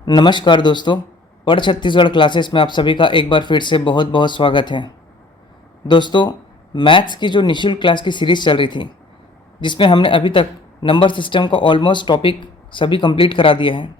नमस्कार दोस्तों, पढ़ छत्तीसगढ़ क्लासेस में आप सभी का एक बार फिर से बहुत बहुत स्वागत है। दोस्तों, मैथ्स की जो निःशुल्क क्लास की सीरीज़ चल रही थी, जिसमें हमने अभी तक नंबर सिस्टम का ऑलमोस्ट टॉपिक सभी कंप्लीट करा दिया है।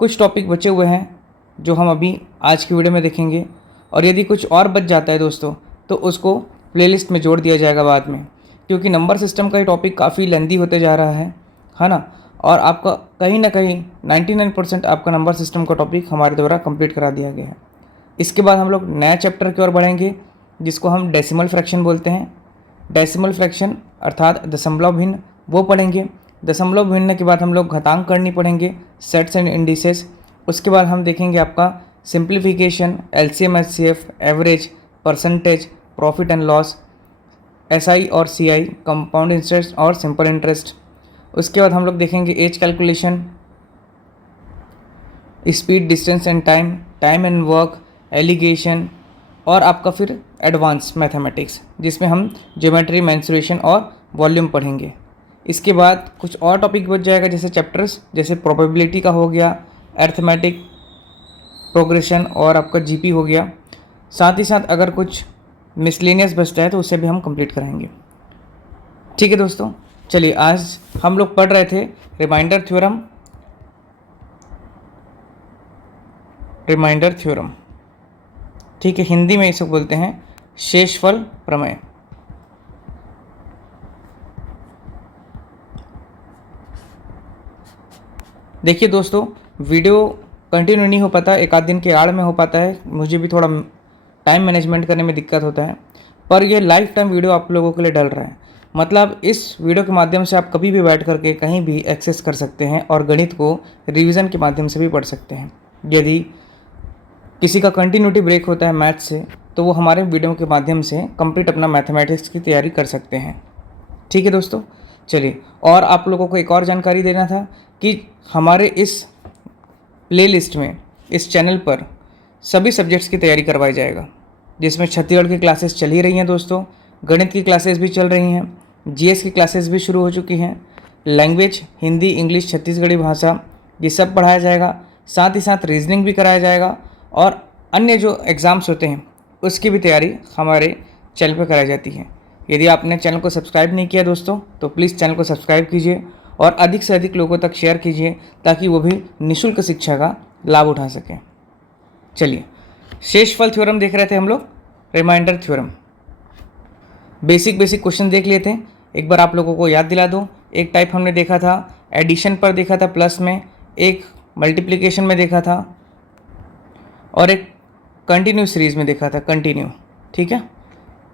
कुछ टॉपिक बचे हुए हैं जो हम अभी आज की वीडियो में देखेंगे, और यदि कुछ और बच जाता है दोस्तों तो उसको प्लेलिस्ट में जोड़ दिया जाएगा बाद में, क्योंकि नंबर सिस्टम का ये टॉपिक काफ़ी लेंदी होते जा रहा है ना। और आपका कहीं ना कहीं 99% आपका नंबर सिस्टम का टॉपिक हमारे द्वारा कंप्लीट करा दिया गया है। इसके बाद हम लोग नए चैप्टर की ओर बढ़ेंगे, जिसको हम डेसिमल फ्रैक्शन बोलते हैं। डेसिमल फ्रैक्शन अर्थात दशमलव भिन्न, वो पढ़ेंगे। दशमलव भिन्न के बाद हम लोग घातांक करनी पढ़ेंगे, सेट्स एंड इंडिसेस। उसके बाद हम देखेंगे आपका simplification, LCM HCF, average, percentage, profit and loss, SI और सीआई, कंपाउंड इंटरेस्ट और सिंपल इंटरेस्ट। उसके बाद हम लोग देखेंगे age calculation, speed, distance and time, time and work, alligation, और आपका फिर एडवांस मैथमेटिक्स, जिसमें हम ज्योमेट्री, मेंसुरेशन और वॉल्यूम पढ़ेंगे। इसके बाद कुछ और टॉपिक बच जाएगा, जैसे चैप्टर्स, जैसे प्रोबेबिलिटी का हो गया, अर्थमेटिक, प्रोग्रेशन और आपका जीपी हो गया। साथ ही साथ अगर कुछ मिसलेनियस बचता है तो उसे भी हम कंप्लीट कराएंगे। ठीक है दोस्तों, चलिए आज हम लोग पढ़ रहे थे रिमाइंडर थ्योरम। ठीक है, हिंदी में इसे बोलते हैं शेषफल प्रमेय। देखिए दोस्तों, वीडियो कंटिन्यू नहीं हो पाता, एक आध दिन के आड़ में हो पाता है, मुझे भी थोड़ा टाइम मैनेजमेंट करने में दिक्कत होता है, पर यह लाइफ टाइम वीडियो आप लोगों के लिए डल रहा है। मतलब इस वीडियो के माध्यम से आप कभी भी बैठ करके कहीं भी एक्सेस कर सकते हैं और गणित को रिवीजन के माध्यम से भी पढ़ सकते हैं। यदि किसी का कंटिन्यूटी ब्रेक होता है मैथ्स से, तो वो हमारे वीडियो के माध्यम से कंप्लीट अपना मैथमेटिक्स की तैयारी कर सकते हैं। ठीक है दोस्तों, चलिए, और आप लोगों को एक और जानकारी देना था कि हमारे इस प्लेलिस्ट में, इस चैनल पर सभी सब्जेक्ट्स की तैयारी करवाई जाएगा, जिसमें छत्तीसगढ़ की क्लासेस चल ही रही हैं दोस्तों, गणित की क्लासेस भी चल रही हैं, जीएस की क्लासेस भी शुरू हो चुकी हैं, लैंग्वेज, हिंदी, इंग्लिश, छत्तीसगढ़ी भाषा, ये सब पढ़ाया जाएगा। साथ ही साथ रीजनिंग भी कराया जाएगा, और अन्य जो एग्ज़ाम्स होते हैं उसकी भी तैयारी हमारे चैनल पर कराई जाती है। यदि आपने चैनल को सब्सक्राइब नहीं किया दोस्तों, तो प्लीज़ चैनल को सब्सक्राइब कीजिए और अधिक से अधिक लोगों तक शेयर कीजिए, ताकि वो भी निःशुल्क शिक्षा का लाभ उठा सकें। चलिए, शेषफल थ्योरम देख रहे थे हम लोग, रिमाइंडर थ्योरम। बेसिक क्वेश्चन देख लिए थे, एक बार आप लोगों को याद दिला दूँ। एक टाइप हमने देखा था एडिशन पर देखा था प्लस में, एक मल्टीप्लिकेशन में देखा था, और एक कंटिन्यू सीरीज़ में देखा था, कंटिन्यू। ठीक है,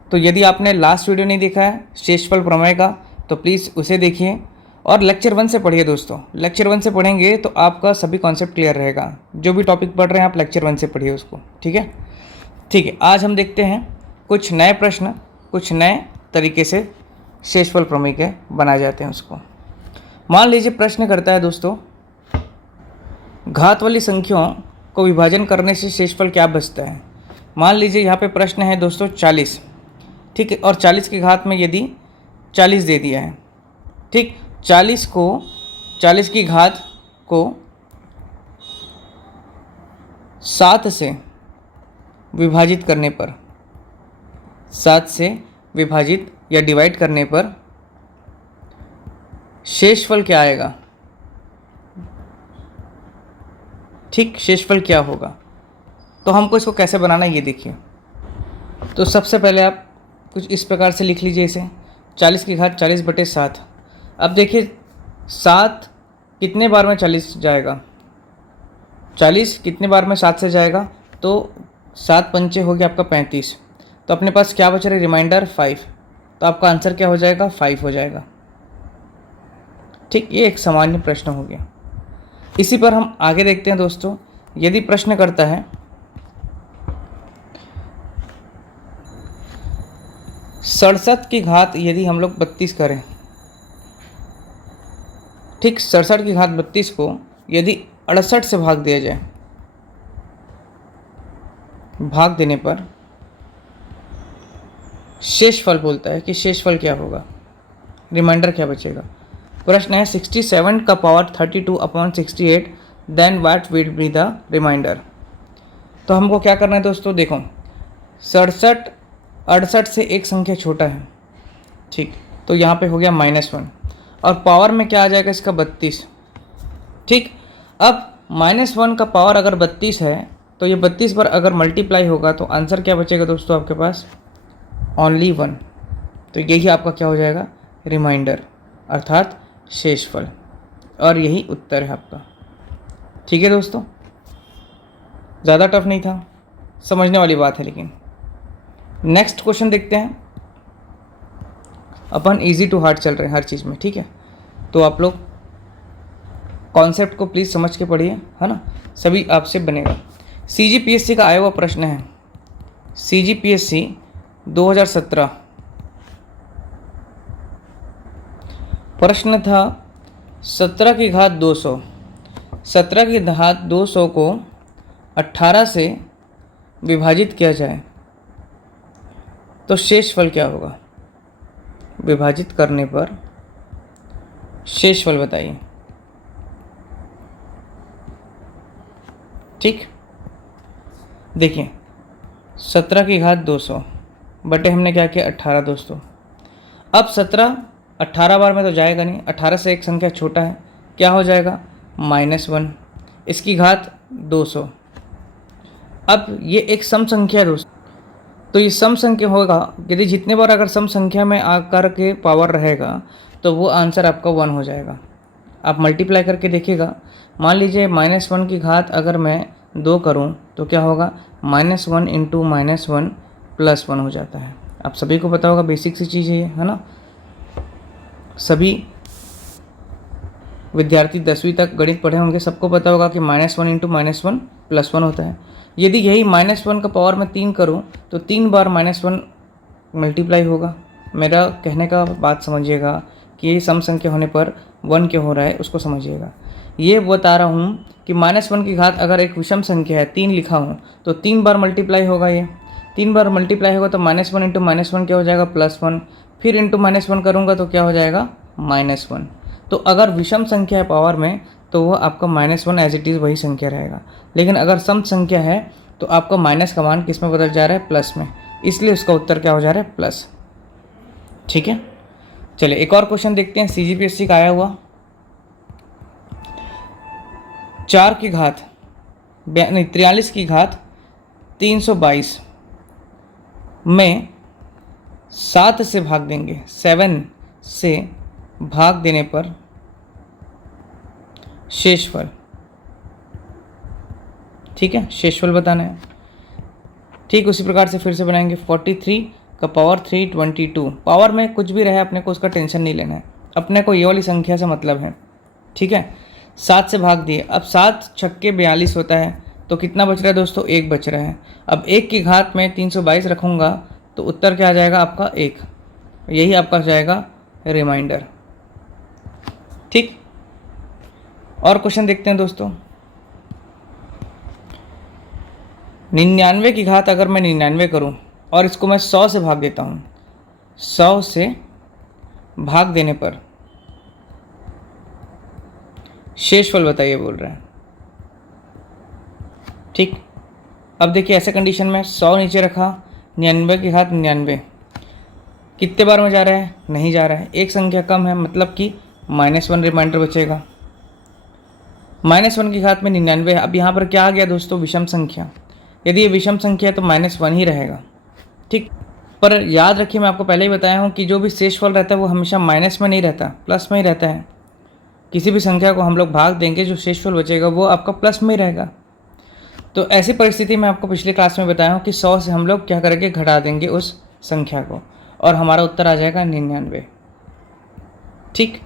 तो यदि आपने लास्ट वीडियो नहीं देखा है शेषफल प्रमेय का, तो प्लीज़ उसे देखिए और लेक्चर 1 से पढ़िए दोस्तों। लेक्चर 1 से पढ़ेंगे तो आपका सभी कॉन्सेप्ट क्लियर रहेगा। जो भी टॉपिक पढ़ रहे हैं आप लेक्चर 1 से पढ़िए उसको। ठीक है, आज हम देखते हैं कुछ नए प्रश्न, कुछ नए तरीके से शेषफल प्रमेय के बनाए जाते हैं उसको। मान लीजिए प्रश्न करता है दोस्तों, घात वाली संख्याओं को विभाजन करने से शेषफल क्या बचता है। मान लीजिए यहाँ पे प्रश्न है दोस्तों 40, ठीक है, और 40 की घात में यदि 40 दे दिया है, ठीक, 40 की घात को 7 से विभाजित करने पर, 7 से विभाजित या डिवाइड करने पर शेषफल क्या आएगा। ठीक, शेषफल क्या होगा, तो हमको इसको कैसे बनाना है ये देखिए। तो सबसे पहले आप कुछ इस प्रकार से लिख लीजिए इसे, 40 की घात 40/7। अब देखिए 7 कितने बार में 40 जाएगा, 40 कितने बार में 7 से जाएगा, तो 7 पंचे हो गया आपका 35। तो अपने पास क्या बच रहा है, रिमाइंडर 5। तो आपका आंसर क्या हो जाएगा, 5 हो जाएगा। ठीक, ये एक सामान्य प्रश्न हो गया। इसी पर हम आगे देखते हैं दोस्तों। यदि प्रश्न करता है 67 की घात यदि हम लोग 32 करें, ठीक, 67 की घात 32 को यदि 68 से भाग दिया जाए, भाग देने पर शेषफल बोलता है कि शेषफल क्या होगा, रिमाइंडर क्या बचेगा। प्रश्न है 67 का power 32/68 then what will be the remainder. तो हमको क्या करना है दोस्तों, देखो 68 से एक संख्या छोटा है, ठीक, तो यहाँ पे हो गया -1 और पावर में क्या आ जाएगा इसका 32, ठीक। अब -1 का पावर अगर 32 है तो ये 32 पर अगर मल्टीप्लाई होगा तो आंसर क्या बचेगा दोस्तों आपके पास, ओनली 1। तो यही आपका क्या हो जाएगा, रिमाइंडर अर्थात शेषफल, और यही उत्तर है आपका। ठीक है दोस्तों, ज़्यादा टफ नहीं था, समझने वाली बात है। लेकिन नेक्स्ट क्वेश्चन देखते हैं। अपन इजी टू हार्ड चल रहे हैं हर चीज़ में, ठीक है। तो आप लोग कॉन्सेप्ट को प्लीज़ समझ के पढ़िए, है ना, सभी आपसे बनेगा। CGPSC का आया हुआ प्रश्न है, CGPSC 2017 प्रश्न था 17 की घात 200, 17 की घात 200 को 18 से विभाजित किया जाए तो शेषफल क्या होगा, विभाजित करने पर शेषफल बताइए। ठीक, देखिए 17 की घात 200 बटे हमने क्या किया 18 दोस्तों। अब 17 18 बार में तो जाएगा नहीं, 18 से एक संख्या छोटा है, क्या हो जाएगा -1, इसकी घात 200। अब ये एक सम संख्या है दोस्तों, तो ये सम संख्या होगा, यदि जितने बार अगर सम संख्या में आकर के पावर रहेगा तो वो आंसर आपका 1 हो जाएगा। आप मल्टीप्लाई करके देखिएगा, मान लीजिए -1 की घात अगर मैं 2 करूं तो क्या होगा, -1 × -1 +1 हो जाता है। आप सभी को पता होगा, बेसिक सी चीज़ है ना, सभी विद्यार्थी 10वीं तक गणित पढ़े होंगे, सबको पता होगा कि -1 × -1 +1 होता है। यदि यही -1 का पावर में 3 करूं तो 3 बार -1 मल्टीप्लाई होगा। मेरा कहने का बात समझिएगा कि ये सम संख्या होने पर 1 क्यों हो रहा है उसको समझिएगा। ये बता रहा हूँ कि -1 की घात अगर एक विषम संख्या है, 3 लिखा हूँ, तो 3 बार मल्टीप्लाई होगा। ये 3 बार मल्टीप्लाई होगा तो -1 × -1 क्या हो जाएगा +1, फिर इंटू -1 करूँगा तो क्या हो जाएगा -1। तो अगर विषम संख्या है पावर में तो वो आपका -1 एज इट इज़ वही संख्या रहेगा, लेकिन अगर सम संख्या है तो आपका माइनस का मान किस में बदल जा रहा है, प्लस में, इसलिए उसका उत्तर क्या हो जा रहा है प्लस। ठीक है, चलिए एक और क्वेश्चन देखते हैं CGPSC का आया हुआ। 43 की घात 322 में 7 से भाग देंगे, 7 से भाग देने पर शेषफल, ठीक है, शेषफल बताना है। ठीक उसी प्रकार से फिर से बनाएंगे, 43 का पावर 322, पावर में कुछ भी रहे अपने को उसका टेंशन नहीं लेना है, अपने को ये वाली संख्या से मतलब है। ठीक है, 7 से भाग दिए, अब 7 छक्के 42 होता है, तो कितना बच रहा है दोस्तों, 1 बच रहा है। अब 1 की घात में 322 रखूँगा तो उत्तर क्या आ जाएगा आपका 1, यही आपका जाएगा रिमाइंडर। ठीक, और क्वेश्चन देखते हैं दोस्तों। 99 की घात अगर मैं 99 करूं और इसको मैं 100 से भाग देता हूं, 100 से भाग देने पर शेषफल बताइए बोल रहा है। ठीक, अब देखिए ऐसे कंडीशन में 100 नीचे रखा, 99 की घात 99 कितने बार में जा रहा है, नहीं जा रहा है, एक संख्या कम है, मतलब कि -1 रिमाइंडर बचेगा। -1 की घात में 99 है। अब यहाँ पर क्या आ गया दोस्तों, विषम संख्या, यदि ये विषम संख्या है तो -1 ही रहेगा। ठीक, पर याद रखिए मैं आपको पहले ही बताया हूँ कि जो भी शेषफल रहता है वो हमेशा माइनस में नहीं रहता, प्लस में ही रहता है। किसी भी संख्या को हम लोग भाग देंगे, जो शेषफल बचेगा वो आपका प्लस में ही रहेगा। तो ऐसी परिस्थिति में आपको पिछले क्लास में बताया हूँ कि 100 से हम लोग क्या करेंगे, घटा देंगे उस संख्या को, और हमारा उत्तर आ जाएगा 99। ठीक,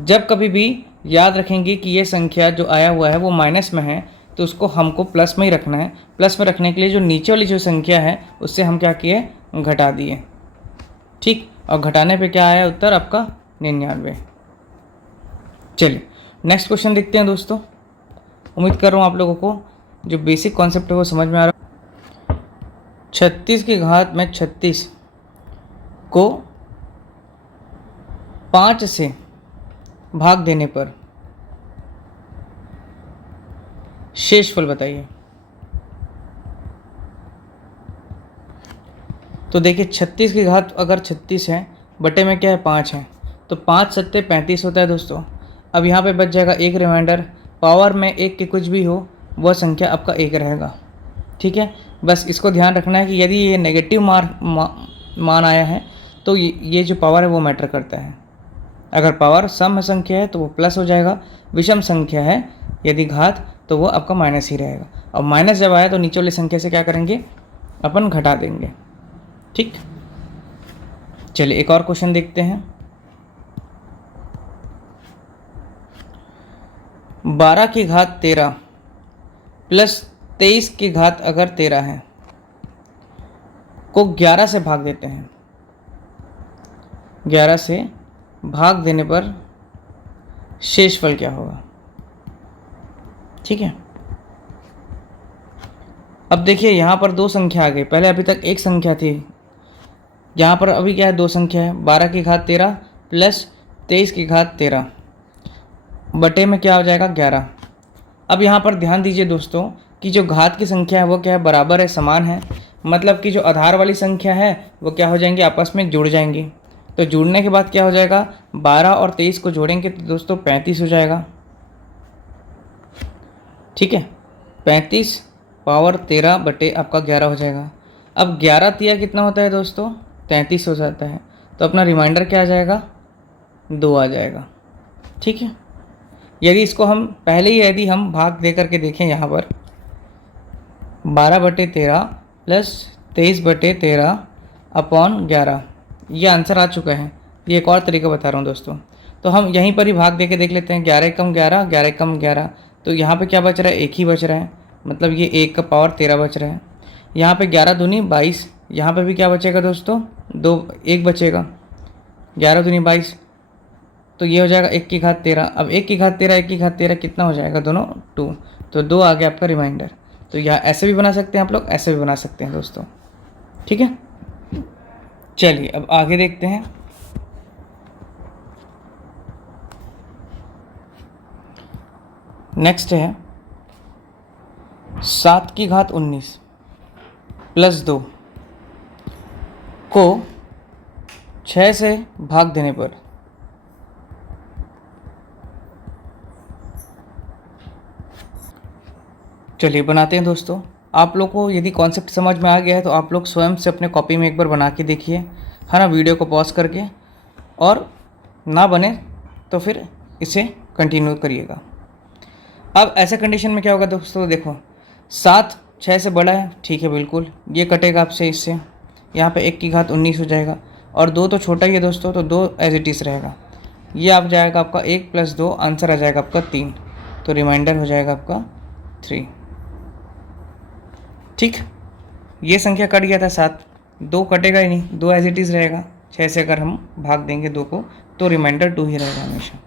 जब कभी भी याद रखेंगे कि ये संख्या जो आया हुआ है वो माइनस में है तो उसको हमको प्लस में ही रखना है। प्लस में रखने के लिए जो नीचे वाली जो संख्या है उससे हम क्या किए, घटा दिए। ठीक, और घटाने पे क्या आया उत्तर आपका 99। चलिए नेक्स्ट क्वेश्चन देखते हैं दोस्तों। उम्मीद कर रहा हूँ आप लोगों को जो बेसिक कॉन्सेप्ट है वो समझ में आ रहा है। 36 की घात में 36 को 5 से भाग देने पर शेषफल बताइए। तो देखिए 36 की घात अगर 36 है, बटे में क्या है 5 है, तो 5 सत्ते 35 होता है दोस्तों। अब यहाँ पे बच जाएगा एक रिमाइंडर, पावर में एक के कुछ भी हो वह संख्या आपका एक रहेगा। ठीक है, बस इसको ध्यान रखना है कि यदि ये नेगेटिव मान आया है तो ये जो पावर है वो मैटर करता है। अगर पावर सम संख्या है तो वो प्लस हो जाएगा, विषम संख्या है यदि घात तो वो आपका माइनस ही रहेगा। और माइनस जब आया तो नीचे वाली संख्या से क्या करेंगे, अपन घटा देंगे। ठीक, चलिए एक और क्वेश्चन देखते हैं। 12 की घात 13 प्लस 23 की घात अगर 13 है को 11 से भाग देते हैं। 11 से भाग देने पर शेषफल क्या होगा। ठीक है, अब देखिए यहाँ पर दो संख्या आ गई, पहले अभी तक एक संख्या थी, यहाँ पर अभी क्या है, दो संख्या है। 12 की घात 13 प्लस 23 की घात 13 बटे में क्या हो जाएगा 11। अब यहाँ पर ध्यान दीजिए दोस्तों कि जो घात की संख्या है वो क्या है, बराबर है, समान है। मतलब कि जो आधार वाली संख्या है वो क्या हो जाएंगी, आपस में जुड़ जाएंगी। तो जुड़ने के बाद क्या हो जाएगा, 12 और 23 को जोड़ेंगे तो दोस्तों 35 हो जाएगा। ठीक है, 35 पावर 13 बटे आपका 11 हो जाएगा। अब 11 तिया कितना होता है दोस्तों, 33 हो जाता है। तो अपना रिमाइंडर क्या आ जाएगा, 2 आ जाएगा। ठीक है, यदि इसको हम पहले ही यदि हम भाग दे करके देखें, यहाँ पर 12 बटे 13 प्लस 23 बटे 13 अपॉन 11, ये आंसर आ चुका है। ये एक और तरीका बता रहा हूँ दोस्तों। तो हम यहीं पर ही भाग दे के देख लेते हैं। 11 कम 11, 11 कम 11, तो यहाँ पे क्या बच रहा है, एक ही बच रहा है। मतलब ये 1 का पावर 13 बच रहा है। यहाँ पे 11 दूनी 22, यहाँ पे भी क्या बचेगा दोस्तों, 1 बचेगा। 11 दूनी 22, तो ये हो जाएगा 1 की घात 13। अब 1 की घात 13 1 की घात 13 कितना हो जाएगा, दोनों 2, तो 2 आ गया आपका रिमाइंडर। तो यहाँ ऐसे भी बना सकते हैं आप लोग, ऐसे भी बना सकते हैं दोस्तों। ठीक है, चलिए अब आगे देखते हैं। नेक्स्ट है 7 की घात 19 प्लस 2 को 6 से भाग देने पर चलिए बनाते हैं दोस्तों। आप लोग को यदि कॉन्सेप्ट समझ में आ गया है तो आप लोग स्वयं से अपने कॉपी में एक बार बना के देखिए, है ना, वीडियो को पॉज करके, और ना बने तो फिर इसे कंटिन्यू करिएगा। अब ऐसे कंडीशन में क्या होगा दोस्तों, देखो 7 6 से बड़ा है, ठीक है, बिल्कुल ये कटेगा आपसे, इससे यहाँ पे 1 की घात 19 हो जाएगा, और 2 तो छोटा ही है दोस्तों, तो 2 एज इट इज़ रहेगा। ये आप जाएगा आपका 1 + 2, आंसर आ जाएगा आपका 3, तो रिमाइंडर हो जाएगा आपका 3। ठीक, ये संख्या कट गया था 7, 2 कटेगा ही नहीं, 2 एज इट इज़ रहेगा। 6 से अगर हम भाग देंगे 2 को तो रिमाइंडर 2 ही रहेगा हमेशा।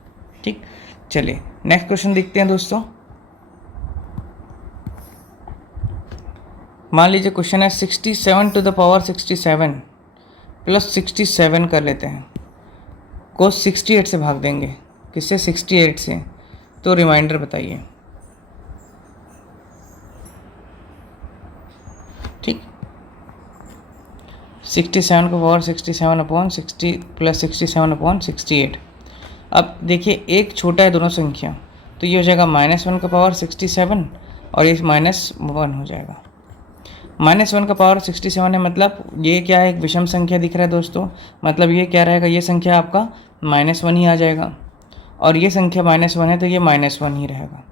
ठीक, चलिए नेक्स्ट क्वेश्चन देखते हैं दोस्तों। मान लीजिए क्वेश्चन है 67 टू द पावर 67 प्लस 67 कर लेते हैं, को 68 से भाग देंगे। किससे, 68 से, तो रिमाइंडर बताइए। ठीक, 67 का पावर 67 अपॉन 60 प्लस 67 अपॉन 68। अब देखिए एक छोटा है दोनों संख्या, तो ये हो जाएगा -1 का पावर 67 और ये -1 हो जाएगा। -1 का पावर 67 है, मतलब ये क्या है, एक विषम संख्या दिख रहा है दोस्तों, मतलब ये क्या रहेगा, ये संख्या आपका -1 ही आ जाएगा, और ये संख्या -1 है तो ये -1 ही रहेगा।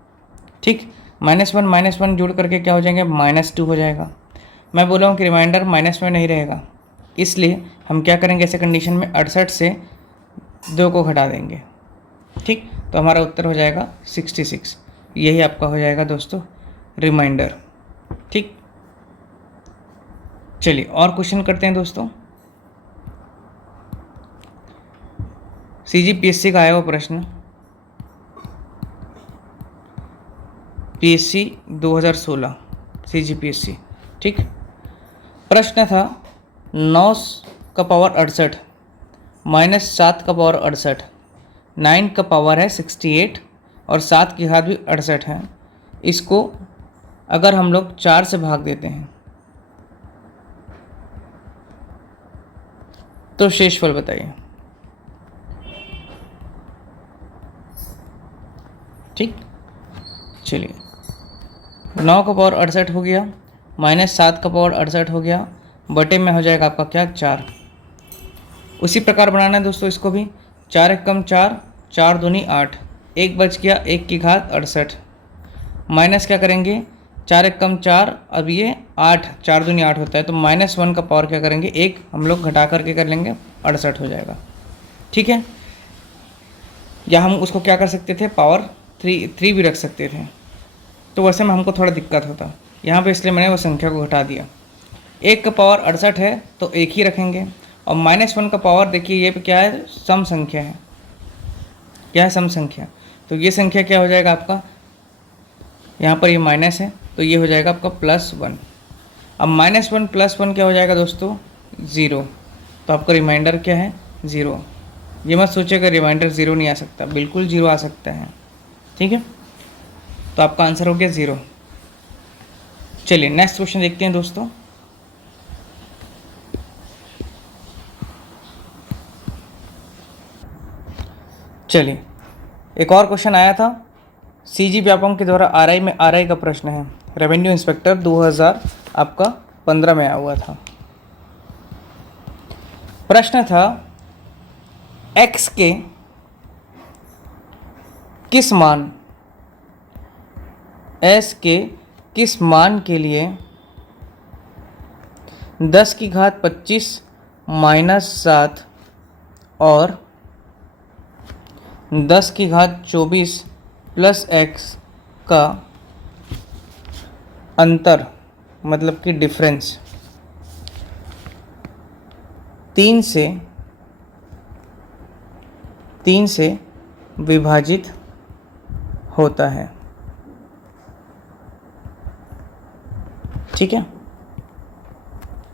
ठीक, -1 जोड़ करके क्या हो जाएंगे, -2 हो जाएगा। मैं बोला हूँ कि रिमाइंडर माइनस में नहीं रहेगा, इसलिए हम क्या करेंगे, ऐसे कंडीशन में 68 से 2 को घटा देंगे। ठीक, तो हमारा उत्तर हो जाएगा 66। यही आपका हो जाएगा दोस्तों रिमाइंडर। ठीक, चलिए और क्वेश्चन करते हैं दोस्तों। CGPSC का आया हुआ प्रश्न, PSC 2016 CGPSC। ठीक, प्रश्न था 9 का पावर 68 -7 का पावर 68, 9 का पावर है 68 और 7 की घात भी 68 है, इसको अगर हम लोग 4 से भाग देते हैं तो शेषफल बताइए। ठीक, चलिए 9 का पावर 68 हो गया, -7 का पावर 68 हो गया, बटे में हो जाएगा आपका क्या 4। उसी प्रकार बनाना है दोस्तों इसको भी। 4 एकम 4, 4 दूनी 8, 1 बच गया 1 की घात 68, माइनस क्या करेंगे 4 एकम 4, अब ये 8, 4 दूनी 8 होता है, तो -1 का पावर क्या करेंगे 1 हम लोग घटा करके कर लेंगे, 68 हो जाएगा। ठीक है, या हम उसको क्या कर सकते थे पावर 3 भी रख सकते थे, तो वैसे में हमको थोड़ा दिक्कत होता यहाँ पे, इसलिए मैंने वो संख्या को घटा दिया। 1 का पावर 68 है तो 1 ही रखेंगे, और -1 का पावर देखिए ये क्या है, सम संख्या है। क्या है, सम संख्या, तो ये संख्या क्या हो जाएगा आपका, यहाँ पर ये माइनस है तो ये हो जाएगा आपका +1। अब -1 + 1 क्या हो जाएगा दोस्तों 0, तो आपका रिमाइंडर क्या है 0। ये मत सोचेगा रिमाइंडर 0 नहीं आ सकता, बिल्कुल 0 आ सकता है। ठीक है, तो आपका आंसर हो गया 0। चलिए नेक्स्ट क्वेश्चन देखते हैं दोस्तों। चलिए एक और क्वेश्चन आया था, सीजी व्यापम के द्वारा आरआई में, आरआई का प्रश्न है, रेवेन्यू इंस्पेक्टर 2000 आपका 15 में आया हुआ था। प्रश्न था x के किस मान, s के किस मान के लिए 10 की घात 25 -7 और 10 की घात 24 + x का अंतर, मतलब कि डिफरेंस 3 से विभाजित होता है। ठीक है,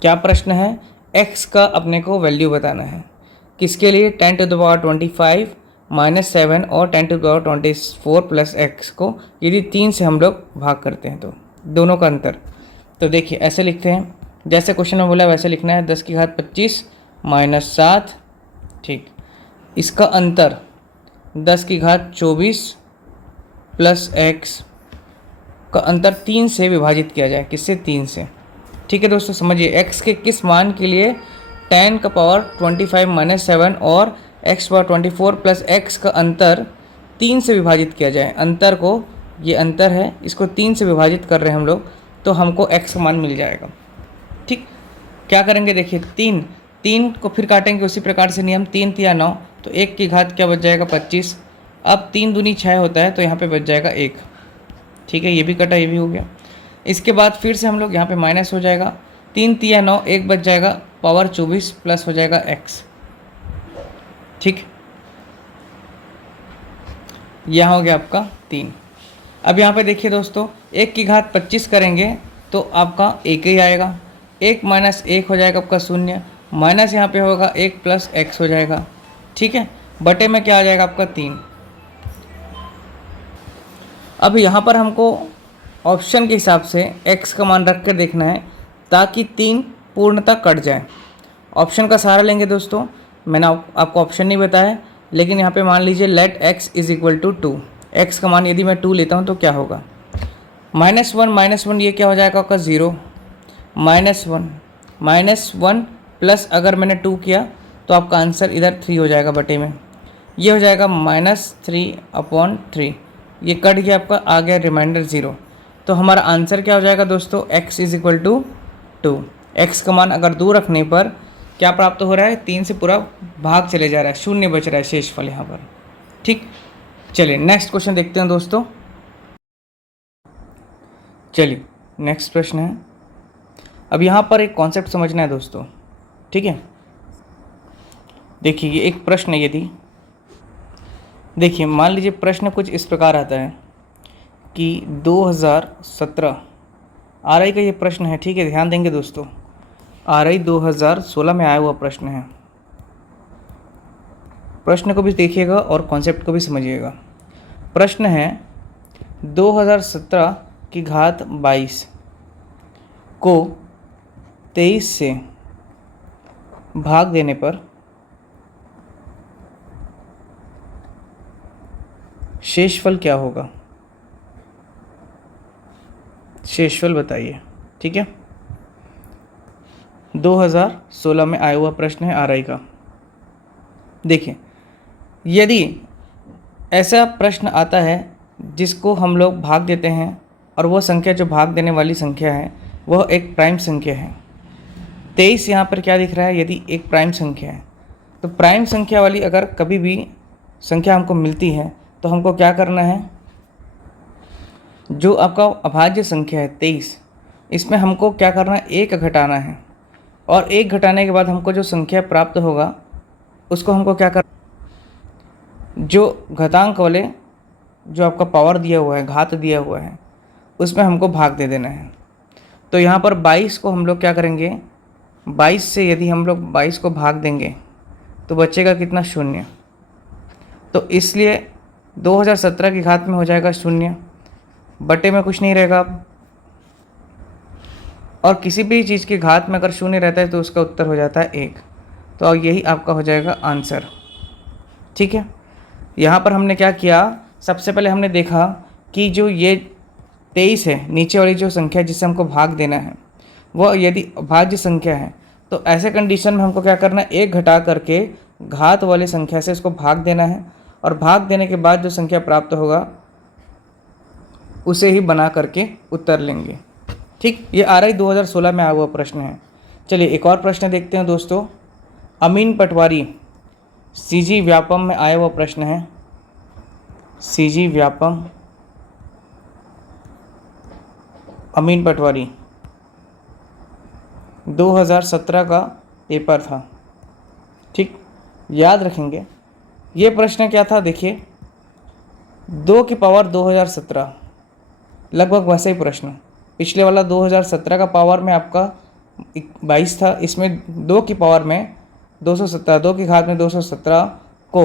क्या प्रश्न है, x का अपने को वैल्यू बताना है, किसके लिए 10⁻25 -7 और 10⁻24 + x को, यदि 3 से हम लोग भाग करते हैं तो दोनों का अंतर। तो देखिए ऐसे लिखते हैं, जैसे क्वेश्चन में बोला वैसे लिखना है, 10 की घात 25 -7, ठीक, इसका अंतर 10 की घात 24 + x का अंतर 3 से विभाजित किया जाए, किससे 3 से। ठीक है दोस्तों, समझिए x के किस मान के लिए 10 का पावर 25 -7 और x पावर 24 + x का अंतर 3 से विभाजित किया जाए। अंतर को, ये अंतर है, इसको 3 से विभाजित कर रहे हैं हम लोग, तो हमको x का मान मिल जाएगा। ठीक, क्या करेंगे देखिए, 3 को फिर काटेंगे उसी प्रकार से नियम, 3 × 9, तो 1 की घात क्या बच जाएगा 25। अब 3 दूनी 6 होता है तो यहाँ पे बच जाएगा 1। ठीक है, ये भी कटा, ये भी हो गया। इसके बाद फिर से हम लोग यहाँ पे माइनस हो जाएगा, 3 × 9, 1 बच जाएगा, पावर 24 प्लस हो जाएगा x। ठीक, यहाँ हो गया आपका 3। अब यहाँ पे देखिए दोस्तों, 1 की घात 25 करेंगे तो आपका 1 ही आएगा, 1 - 1 हो जाएगा आपका 0, माइनस यहाँ पे होगा 1 + x हो जाएगा। ठीक है, बटे में क्या आ जाएगा आपका 3। अब यहाँ पर हमको ऑप्शन के हिसाब से x का मान रख कर देखना है ताकि 3 पूर्णतः कट जाए। ऑप्शन का सहारा लेंगे दोस्तों, मैंने आपको ऑप्शन नहीं बताया, लेकिन यहाँ पे मान लीजिए लेट x = 2, x का मान यदि मैं 2 लेता हूँ तो क्या होगा, -1 ये क्या हो जाएगा आपका 0, -1 प्लस अगर मैंने 2 किया तो आपका आंसर इधर 3 हो जाएगा बटे में, ये हो जाएगा -3/3, ये कट गया आपका, आ गया रिमाइंडर 0। तो हमारा आंसर क्या हो जाएगा दोस्तों, x = 2। x का मान अगर 2 रखने पर क्या प्राप्त हो रहा है, 3 से पूरा भाग चले जा रहा है, 0 बच रहा है शेषफल यहाँ पर। ठीक, चलिए नेक्स्ट क्वेश्चन देखते हैं दोस्तों। चलिए नेक्स्ट प्रश्न है, अब यहाँ पर एक कॉन्सेप्ट समझना है दोस्तों। ठीक है, देखिए ये एक प्रश्न है, यदि देखिए मान लीजिए प्रश्न कुछ इस प्रकार आता है कि 2017 आरआई का ये प्रश्न है। ठीक है, ध्यान देंगे दोस्तों, आरआई 2016 में आया हुआ प्रश्न है। प्रश्न को भी देखिएगा और कॉन्सेप्ट को भी समझिएगा। प्रश्न है 2017 की घात 22 को 23 से भाग देने पर शेषफल क्या होगा? शेषफल बताइए। ठीक है, 2016 में आया हुआ प्रश्न है आरआई का। देखिए, यदि ऐसा प्रश्न आता है जिसको हम लोग भाग देते हैं और वह संख्या जो भाग देने वाली संख्या है वह एक प्राइम संख्या है। 23 यहाँ पर क्या दिख रहा है? यदि एक प्राइम संख्या है तो प्राइम संख्या वाली अगर कभी भी संख्या हमको मिलती है तो हमको क्या करना है? जो आपका अभाज्य संख्या है 23, इसमें हमको क्या करना है? 1 घटाना है, और 1 घटाने के बाद हमको जो संख्या प्राप्त होगा उसको हमको क्या कर, जो घातांक वाले जो आपका पावर दिया हुआ है, घात दिया हुआ है, उसमें हमको भाग दे देना है। तो यहाँ पर 22 को हम लोग क्या करेंगे? 22 से यदि हम लोग 22 को भाग देंगे तो बचेगा कितना? 0। तो इसलिए 2017 की घात में हो जाएगा 0, बटे में कुछ नहीं रहेगा अब। और किसी भी चीज़ की घात में अगर 0 रहता है तो उसका उत्तर हो जाता है 1। तो यही आपका हो जाएगा आंसर। ठीक है, यहाँ पर हमने क्या किया? सबसे पहले हमने देखा कि जो ये 23 है, नीचे वाली जो संख्या जिससे हमको भाग देना है वह यदि अभाज्य संख्या है तो ऐसे कंडीशन में हमको क्या करना है? 1 घटा करके घात वाली संख्या से इसको भाग देना है, और भाग देने के बाद जो संख्या प्राप्त होगा उसे ही बना करके उत्तर लेंगे। ठीक, ये आरआई 2016 में आया हुआ प्रश्न है। चलिए एक और प्रश्न देखते हैं दोस्तों। अमीन पटवारी सीजी व्यापम में आया हुआ प्रश्न है। सीजी व्यापम, अमीन पटवारी 2017 का पेपर था। ठीक, याद रखेंगे। ये प्रश्न क्या था? देखिए, 2 की पावर 2017, लगभग वैसा ही प्रश्न। पिछले वाला 2017 का पावर में आपका 22 था, इसमें 2 की पावर में 217, 2 की घात में 217 को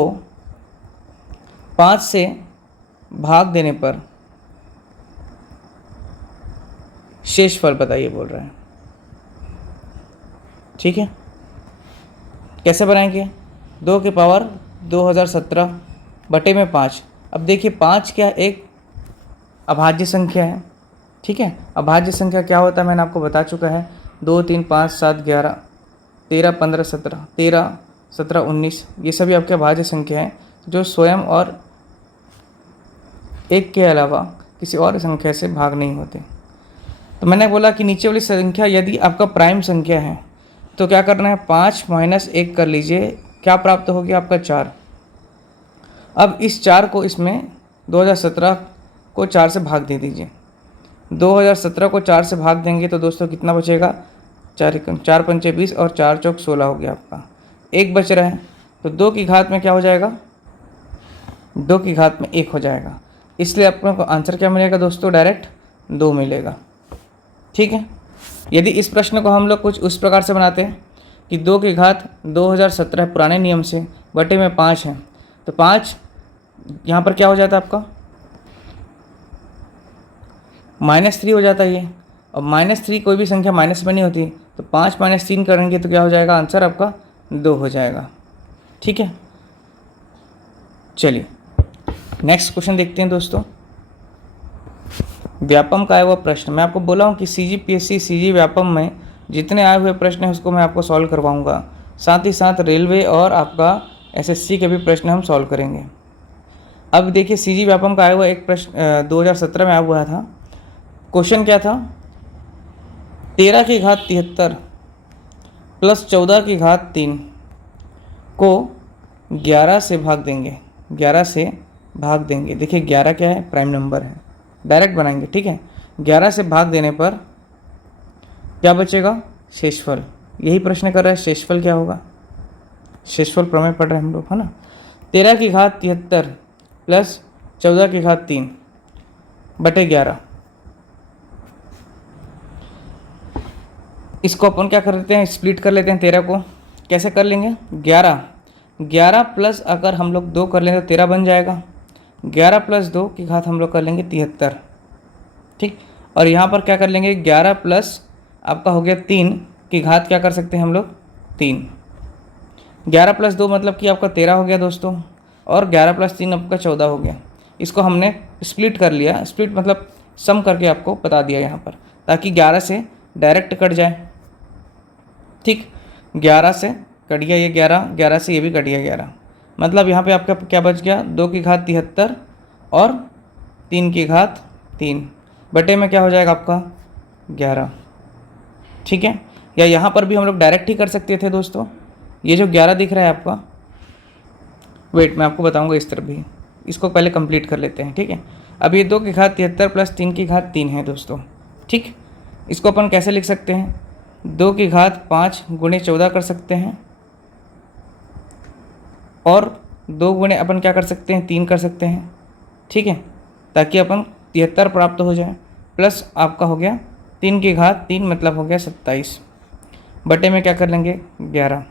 5 से भाग देने पर शेषफल बताइए बोल रहे हैं। ठीक है, कैसे बनाएंगे? 2 की पावर 2017 बटे में 5। अब देखिए 5 क्या? एक अभाज्य संख्या है। ठीक है, अभाज्य संख्या क्या होता है मैंने आपको बता चुका है। 2, 3, 5, 7, 11, 13, 15, 17, 13, 17, 19, ये सभी आपके अभाज्य संख्या हैं जो स्वयं और एक के अलावा किसी और संख्या से भाग नहीं होते। तो मैंने बोला कि नीचे वाली संख्या यदि आपका प्राइम संख्या है तो क्या करना है? 5 - 1 कर लीजिए, क्या प्राप्त हो गया आपका? 4। अब इस 4 को इसमें 2017 को 4 से भाग दे दीजिए। 2017 को 4 से भाग देंगे तो दोस्तों कितना बचेगा? 4 पंचे 20 और 4 चौक 16 हो गया आपका। 1 बच रहा है, तो 2 की घात में क्या हो जाएगा? 2 की घात में 1 हो जाएगा। इसलिए आपको आंसर क्या मिलेगा दोस्तों? डायरेक्ट 2 मिलेगा। ठीक है, यदि इस प्रश्न को हम लोग कुछ उस प्रकार से बनाते हैं कि 2 की घात 2017 पुराने नियम से बटे में 5 है, तो 5 यहाँ पर क्या हो जाता है आपका? -3 हो जाता है ये। और -3 कोई भी संख्या माइनस में नहीं होती, तो 5 - 3 करेंगे तो क्या हो जाएगा? आंसर आपका 2 हो जाएगा। ठीक है, चलिए नेक्स्ट क्वेश्चन देखते हैं दोस्तों। व्यापम का आया हुआ प्रश्न, मैं आपको बोला हूँ कि CGPSC CG व्यापम में जितने आए हुए प्रश्न हैं उसको मैं आपको सॉल्व करवाऊँगा। साथ ही साथ रेलवे और आपका SSC के भी प्रश्न हम सॉल्व करेंगे। अब देखिए CG व्यापम का आया हुआ एक प्रश्न 2017 में आया हुआ था। क्वेश्चन क्या था? 13 की घात 73 प्लस 14 की घात 3 को 11 से भाग देंगे। 11 से भाग देंगे, देखिए 11 क्या है? प्राइम नंबर है, डायरेक्ट बनाएंगे। ठीक है, 11 से भाग देने पर क्या बचेगा? शेषफल। यही प्रश्न कर रहा है, शेषफल क्या होगा? शेषफल प्रमेय पढ़ रहे हैं हम लोग, है ना। 13 की घात 73 प्लस 14 की घात 3 बटे 11, इसको अपन क्या कर लेते हैं? स्प्लिट कर लेते हैं 13 को। कैसे कर लेंगे? 11 प्लस अगर हम लोग 2 कर लेंगे तो 13 बन जाएगा। 11 प्लस 2 की घात हम लोग कर लेंगे 73। ठीक, और यहाँ पर क्या कर लेंगे 11 प्लस आपका हो गया 3 की घात क्या कर सकते हैं हम लोग 3। 11 प्लस 2 मतलब कि आपका 13 हो गया दोस्तों, और 11 प्लस 3 आपका 14 हो गया। इसको हमने स्प्लिट कर लिया, स्प्लिट मतलब सम करके आपको बता दिया यहाँ पर, ताकि 11 से डायरेक्ट कट जाए। ठीक, 11 से कट गया ये 11, 11 से ये भी कट गया 11, मतलब यहाँ पे आपका क्या बच गया 2 की घात 73 और 3 की घात 3 बटे में क्या हो जाएगा आपका 11। ठीक है, या यहाँ पर भी हम लोग डायरेक्ट ही कर सकते थे दोस्तों। ये जो 11 दिख रहा है आपका, वेट मैं आपको बताऊंगा इस तरफ भी, इसको पहले कंप्लीट कर लेते हैं। ठीक है, अब ये 2 की घात 73 प्लस 3 की घात 3 है दोस्तों। ठीक, इसको अपन कैसे लिख सकते हैं, 2 की घात 5 गुणे 14 कर सकते हैं, और 2 गुणे अपन क्या कर सकते हैं 3 कर सकते हैं। ठीक है, ताकि अपन 73 प्राप्त हो जाए, प्लस आपका हो गया 3 की घात 3 मतलब हो गया 27 बटे में क्या कर लेंगे 11।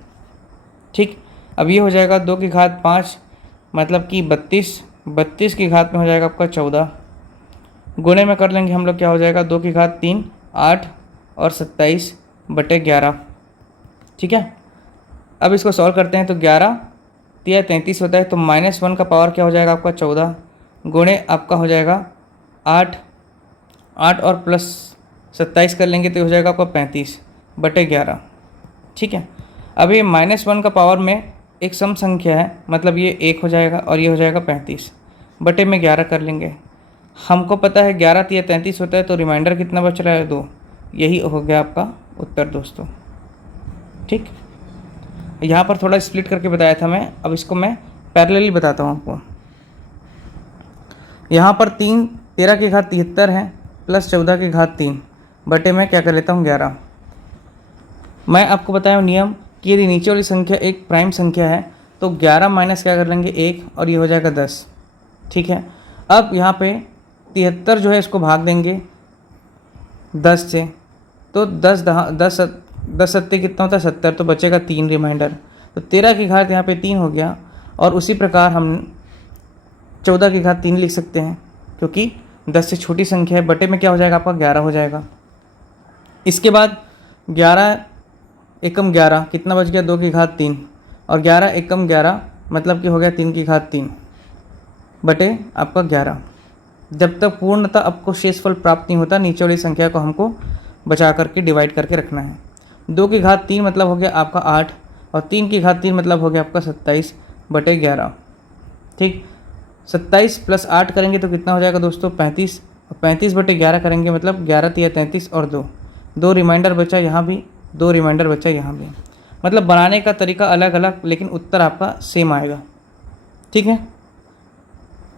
ठीक, अब ये हो जाएगा 2 की घात 5 मतलब कि 32, 32 की घात में हो जाएगा आपका 14, गुणे में कर लेंगे हम लोग क्या हो जाएगा 2 की घात 3 8 और 27 बटे 11। ठीक है, अब इसको सॉल्व करते हैं तो 11 या 33 होता है, तो -1 का पावर क्या हो जाएगा आपका 14 गुणे आपका हो जाएगा 8 और प्लस 27 कर लेंगे तो हो जाएगा आपका 35 बटे 11। ठीक है, अब ये -1 का पावर में एक सम संख्या है, मतलब ये 1 हो जाएगा और ये हो जाएगा 35 बटे में 11 कर लेंगे। हमको पता है 11 या 33 होता है, तो रिमाइंडर कितना बच रहा है 2, यही हो गया आपका उत्तर दोस्तों। ठीक, यहाँ पर थोड़ा स्प्लिट करके बताया था मैं, अब इसको मैं पैरेलली बताता हूँ आपको। यहाँ पर 13 की घात 73 है प्लस 14 की घात 3 बटे में क्या कर लेता हूँ 11। मैं आपको बताया नियम कि यदि नीचे वाली संख्या एक प्राइम संख्या है तो 11 माइनस क्या कर लेंगे 1 और ये हो जाएगा 10। ठीक है, अब यहाँ पे 73 जो है इसको भाग देंगे 10 से, तो 10 सत्ते कितना होता है 70, तो बचेगा 3 रिमाइंडर, तो 13 की घात यहाँ पे 3 हो गया। और उसी प्रकार हम 14 की घात 3 लिख सकते हैं, क्योंकि 10 से छोटी संख्या है, बटे में क्या हो जाएगा आपका 11 हो जाएगा। इसके बाद 11 एकम 11 कितना बच गया 2 की घात 3, और 11 एकम 11 मतलब कि हो गया 3 की घात 3 बटे आपका 11। जब तक पूर्णतः आपको शेषफल प्राप्त नहीं होता, नीचे वाली संख्या को हमको बचा करके डिवाइड करके रखना है। 2 की घात 3 मतलब हो गया आपका 8, और 3 की घात 3 मतलब हो गया आपका 27 बटे 11। ठीक, 27 प्लस 8 करेंगे तो कितना हो जाएगा दोस्तों 35, और 35 बटे 11 करेंगे मतलब 11 या 33 और 2 रिमाइंडर बचा यहाँ भी, 2 रिमाइंडर बचा यहाँ भी, मतलब बनाने का तरीका अलग अलग लेकिन उत्तर आपका सेम आएगा। ठीक है,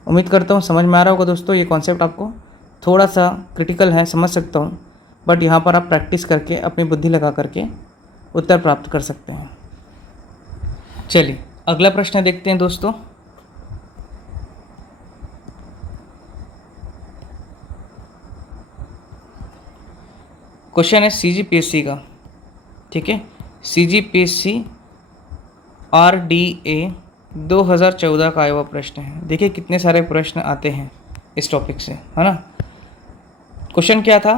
उम्मीद करता हूँ समझ में आ रहा होगा दोस्तों। ये कॉन्सेप्ट आपको थोड़ा सा क्रिटिकल है, समझ सकता हूँ, बट यहाँ पर आप प्रैक्टिस करके अपनी बुद्धि लगा करके उत्तर प्राप्त कर सकते हैं। चलिए अगला प्रश्न देखते हैं दोस्तों। क्वेश्चन है CGPSC का। ठीक है, CGPSC RDA 2014 का आया हुआ प्रश्न है। देखिए कितने सारे प्रश्न आते हैं इस टॉपिक से, है ना। क्वेश्चन क्या था,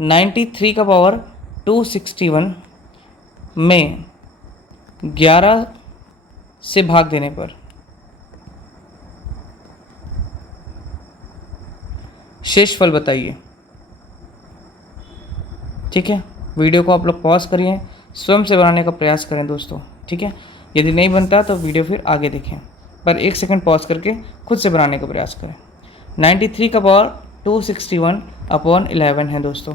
93 का पावर 261 में 11 से भाग देने पर शेषफल बताइए। ठीक है, वीडियो को आप लोग पॉज करिए, स्वयं से बनाने का प्रयास करें दोस्तों। ठीक है, यदि नहीं बनता तो वीडियो फिर आगे देखें, पर 1 सेकंड पॉज करके खुद से बनाने का प्रयास करें। 93 का पावर 261/11 है दोस्तों।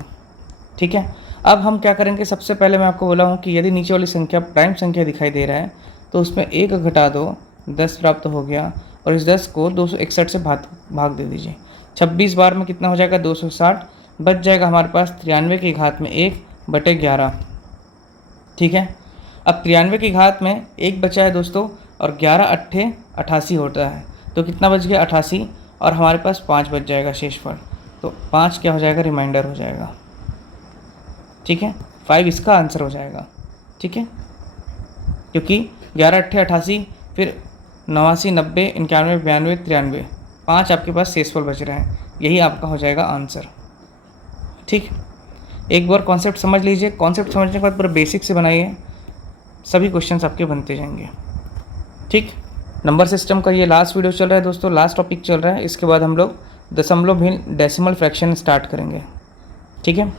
ठीक है, अब हम क्या करेंगे, सबसे पहले मैं आपको बोला हूँ कि यदि नीचे वाली संख्या प्राइम संख्या दिखाई दे रहा है तो उसमें 1 घटा दो, 10 प्राप्त हो गया, और इस 10 को 261 से भाग दे दीजिए। 26 बार में कितना हो जाएगा 260, बच जाएगा हमारे पास 93 की घात में 1 बटे 11। ठीक है, अब 93 की घात में 1 बचा है दोस्तों, और 11 अट्ठे 88 होता है, तो कितना बच गया 88, और हमारे पास 5 बच जाएगा शेषफल, तो 5 क्या हो जाएगा रिमाइंडर हो जाएगा। ठीक है, 5 इसका आंसर हो जाएगा। ठीक है, क्योंकि 11 अट्ठे 88, फिर 89 90 91 92 93, 5 आपके पास शेषफल बच रहा है, यही आपका हो जाएगा आंसर। ठीक, एक बार कॉन्सेप्ट समझ लीजिए, कॉन्सेप्ट समझने के बाद पूरा बेसिक से बनाइए, सभी क्वेश्चंस आपके बनते जाएंगे। ठीक, नंबर सिस्टम का ये लास्ट वीडियो चल रहा है दोस्तों, लास्ट टॉपिक चल रहा है। इसके बाद हम लोग दशमलव भिन्न डेसिमल फ्रैक्शन स्टार्ट करेंगे। ठीक है,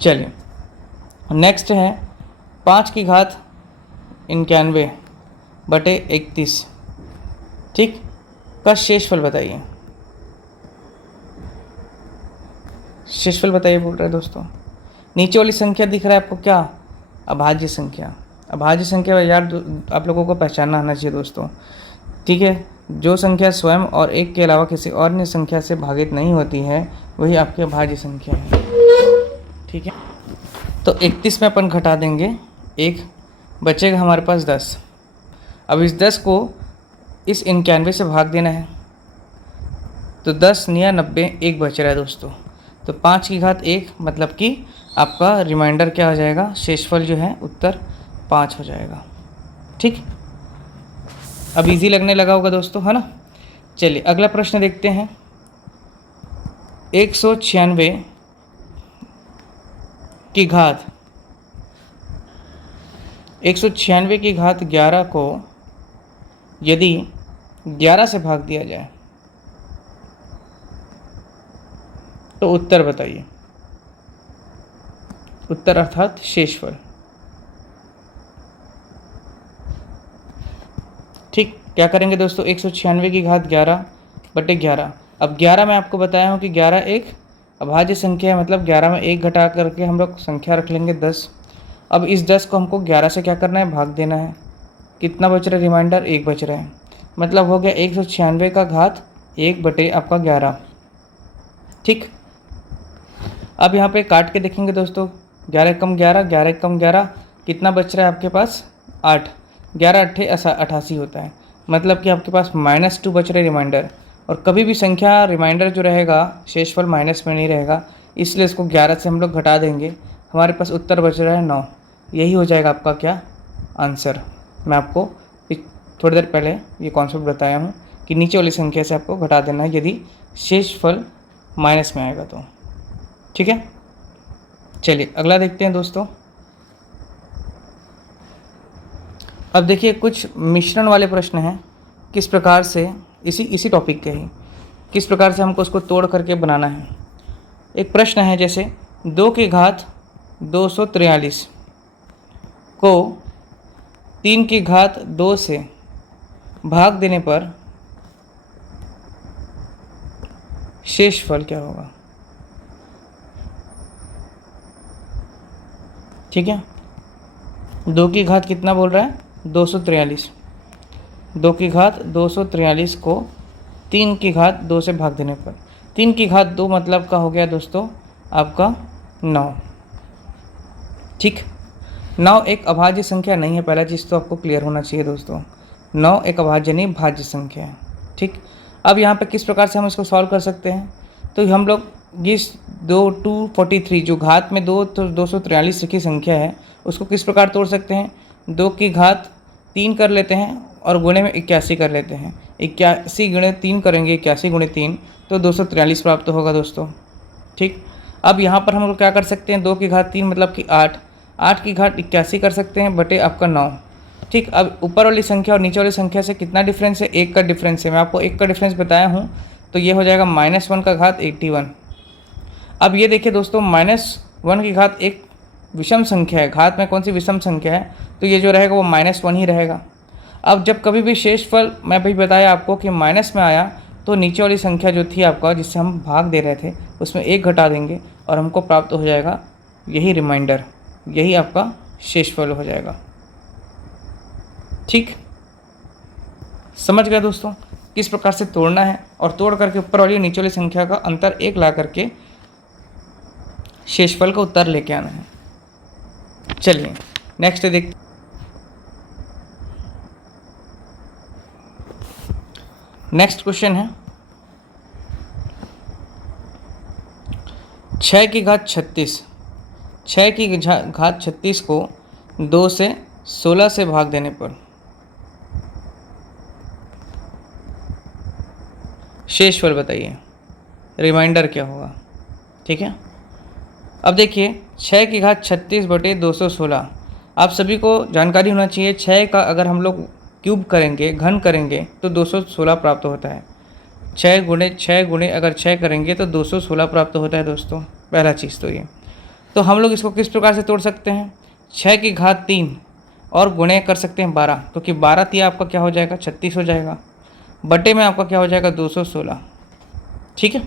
चलिए नेक्स्ट है 5 की घात 91 बटे 31, ठीक, का शेषफल बताइए। शेषफल बताइए बोल रहे हैं दोस्तों। नीचे वाली संख्या दिख रहा है आपको क्या? अभाज्य संख्या। अभाज्य संख्या यार आप लोगों को पहचानना आना चाहिए दोस्तों। ठीक है, जो संख्या स्वयं और एक के अलावा किसी और अन्य संख्या से भागित नहीं होती है वही आपकी अभाज्य संख्या है। ठीक है, तो 31 में अपन घटा देंगे 1, बचेगा हमारे पास 10। अब इस 10 को इस 91 से भाग देना है, तो 10 निया 90, 1 बच रहा है दोस्तों। तो 5 की घात 1 मतलब कि आपका रिमाइंडर क्या हो जाएगा, शेषफल जो है उत्तर 5 हो जाएगा। ठीक, अब इजी लगने लगा होगा दोस्तों, है ना। चलिए अगला प्रश्न देखते हैं। 196 की घात 196 की घात 11 को यदि 11 से भाग दिया जाए तो उत्तर बताइए। उत्तर अर्थात शेषफल। ठीक, क्या करेंगे दोस्तों, 196 की घात 11 बटे 11। अब 11 मैं आपको बताया हूँ कि 11 एक अभाज्य संख्या है, मतलब 11 में 1 घटा करके हम लोग संख्या रख लेंगे 10। अब इस 10 को हमको 11 से क्या करना है, भाग देना है। कितना बच रहा है रिमाइंडर, 1 बच रहा है, मतलब हो गया 196 का घात 1 बटे आपका 11। ठीक, अब यहाँ पे काट के देखेंगे दोस्तों, 11 कम 11, 11 कम 11, कितना बच रहा है आपके पास, 8। 11 अट्ठे 88 होता है, मतलब कि आपके पास -2 बच रहे रिमाइंडर। और कभी भी संख्या रिमाइंडर जो रहेगा शेषफल माइनस में नहीं रहेगा, इसलिए इसको 11 से हम लोग घटा देंगे। हमारे पास उत्तर बच रहा है 9। यही हो जाएगा आपका क्या आंसर। मैं आपको थोड़ी देर पहले ये कॉन्सेप्ट बताया हूँ कि नीचे वाली संख्या से आपको घटा देना है यदि शेषफल माइनस में आएगा तो। ठीक है, चलिए अगला देखते हैं दोस्तों। अब देखिए कुछ मिश्रण वाले प्रश्न हैं, किस प्रकार से इसी टॉपिक के ही किस प्रकार से हमको उसको तोड़ करके बनाना है। एक प्रश्न है जैसे 2 की घात 243 को 3 की घात 2 से भाग देने पर शेषफल क्या होगा। ठीक है, 2 की घात कितना बोल रहा है, 243। 2 की घात 243 को 3 की घात 2 से भाग देने पर 3 की घात 2 मतलब का हो गया दोस्तों आपका 9। ठीक, 9 एक अभाज्य संख्या नहीं है, पहला चीज़ तो आपको क्लियर होना चाहिए दोस्तों। 9 एक अभाज्य नहीं भाज्य संख्या है। ठीक, अब यहाँ पे किस प्रकार से हम इसको सॉल्व कर सकते हैं, तो हम लोग इस 243 जो घात में 243 की संख्या है उसको किस प्रकार तोड़ सकते हैं, 2 की घात 3 कर लेते हैं और गुणे में 81 कर लेते हैं। 81 गुणे 3 करेंगे, 81 गुणे 3 तो 243 प्राप्त होगा दोस्तों। ठीक, अब यहाँ पर हम लोग क्या कर सकते हैं, 2 की घात 3 मतलब कि 8, 8 की घात 81 कर सकते हैं बटे आपका 9। ठीक, अब ऊपर वाली संख्या और नीचे वाली संख्या से कितना डिफरेंस है, 1 का डिफरेंस है। मैं आपको 1 का डिफरेंस बताया हूँ, तो ये हो जाएगा -1 का घात 81। अब ये देखिए दोस्तों, -1 की घात एक विषम संख्या है, घात में कौन सी विषम संख्या है, तो ये जो रहेगा वो -1 ही रहेगा। अब जब कभी भी शेषफल मैं भी बताया आपको कि माइनस में आया तो नीचे वाली संख्या जो थी आपका जिससे हम भाग दे रहे थे उसमें 1 घटा देंगे और हमको प्राप्त हो जाएगा यही रिमाइंडर, यही आपका शेषफल हो जाएगा। ठीक, समझ गए दोस्तों किस प्रकार से तोड़ना है, और तोड़ करके ऊपर वाली नीचे वाली संख्या का अंतर 1 ला करके शेषफल का उत्तर लेके आना है। चलिए नेक्स्ट देखते, नेक्स्ट क्वेश्चन है 6 की घात 36, 6 की घात 36 को 2 से 16 से भाग देने पर शेषफल बताइए, रिमाइंडर क्या होगा। ठीक है, अब देखिए 6 की घात 36/216। आप सभी को जानकारी होना चाहिए 6 का अगर हम लोग क्यूब करेंगे, घन करेंगे तो 216 प्राप्त होता है। 6 गुणे अगर 6 करेंगे तो 216 प्राप्त होता है दोस्तों, पहला चीज़ तो ये। तो हम लोग इसको किस प्रकार से तोड़ सकते हैं, 6 की घात 3 और गुणे कर सकते हैं 12, क्योंकि 12 तिया आपका क्या हो जाएगा 36 हो जाएगा, बटे में आपका क्या हो जाएगा 216। ठीक है,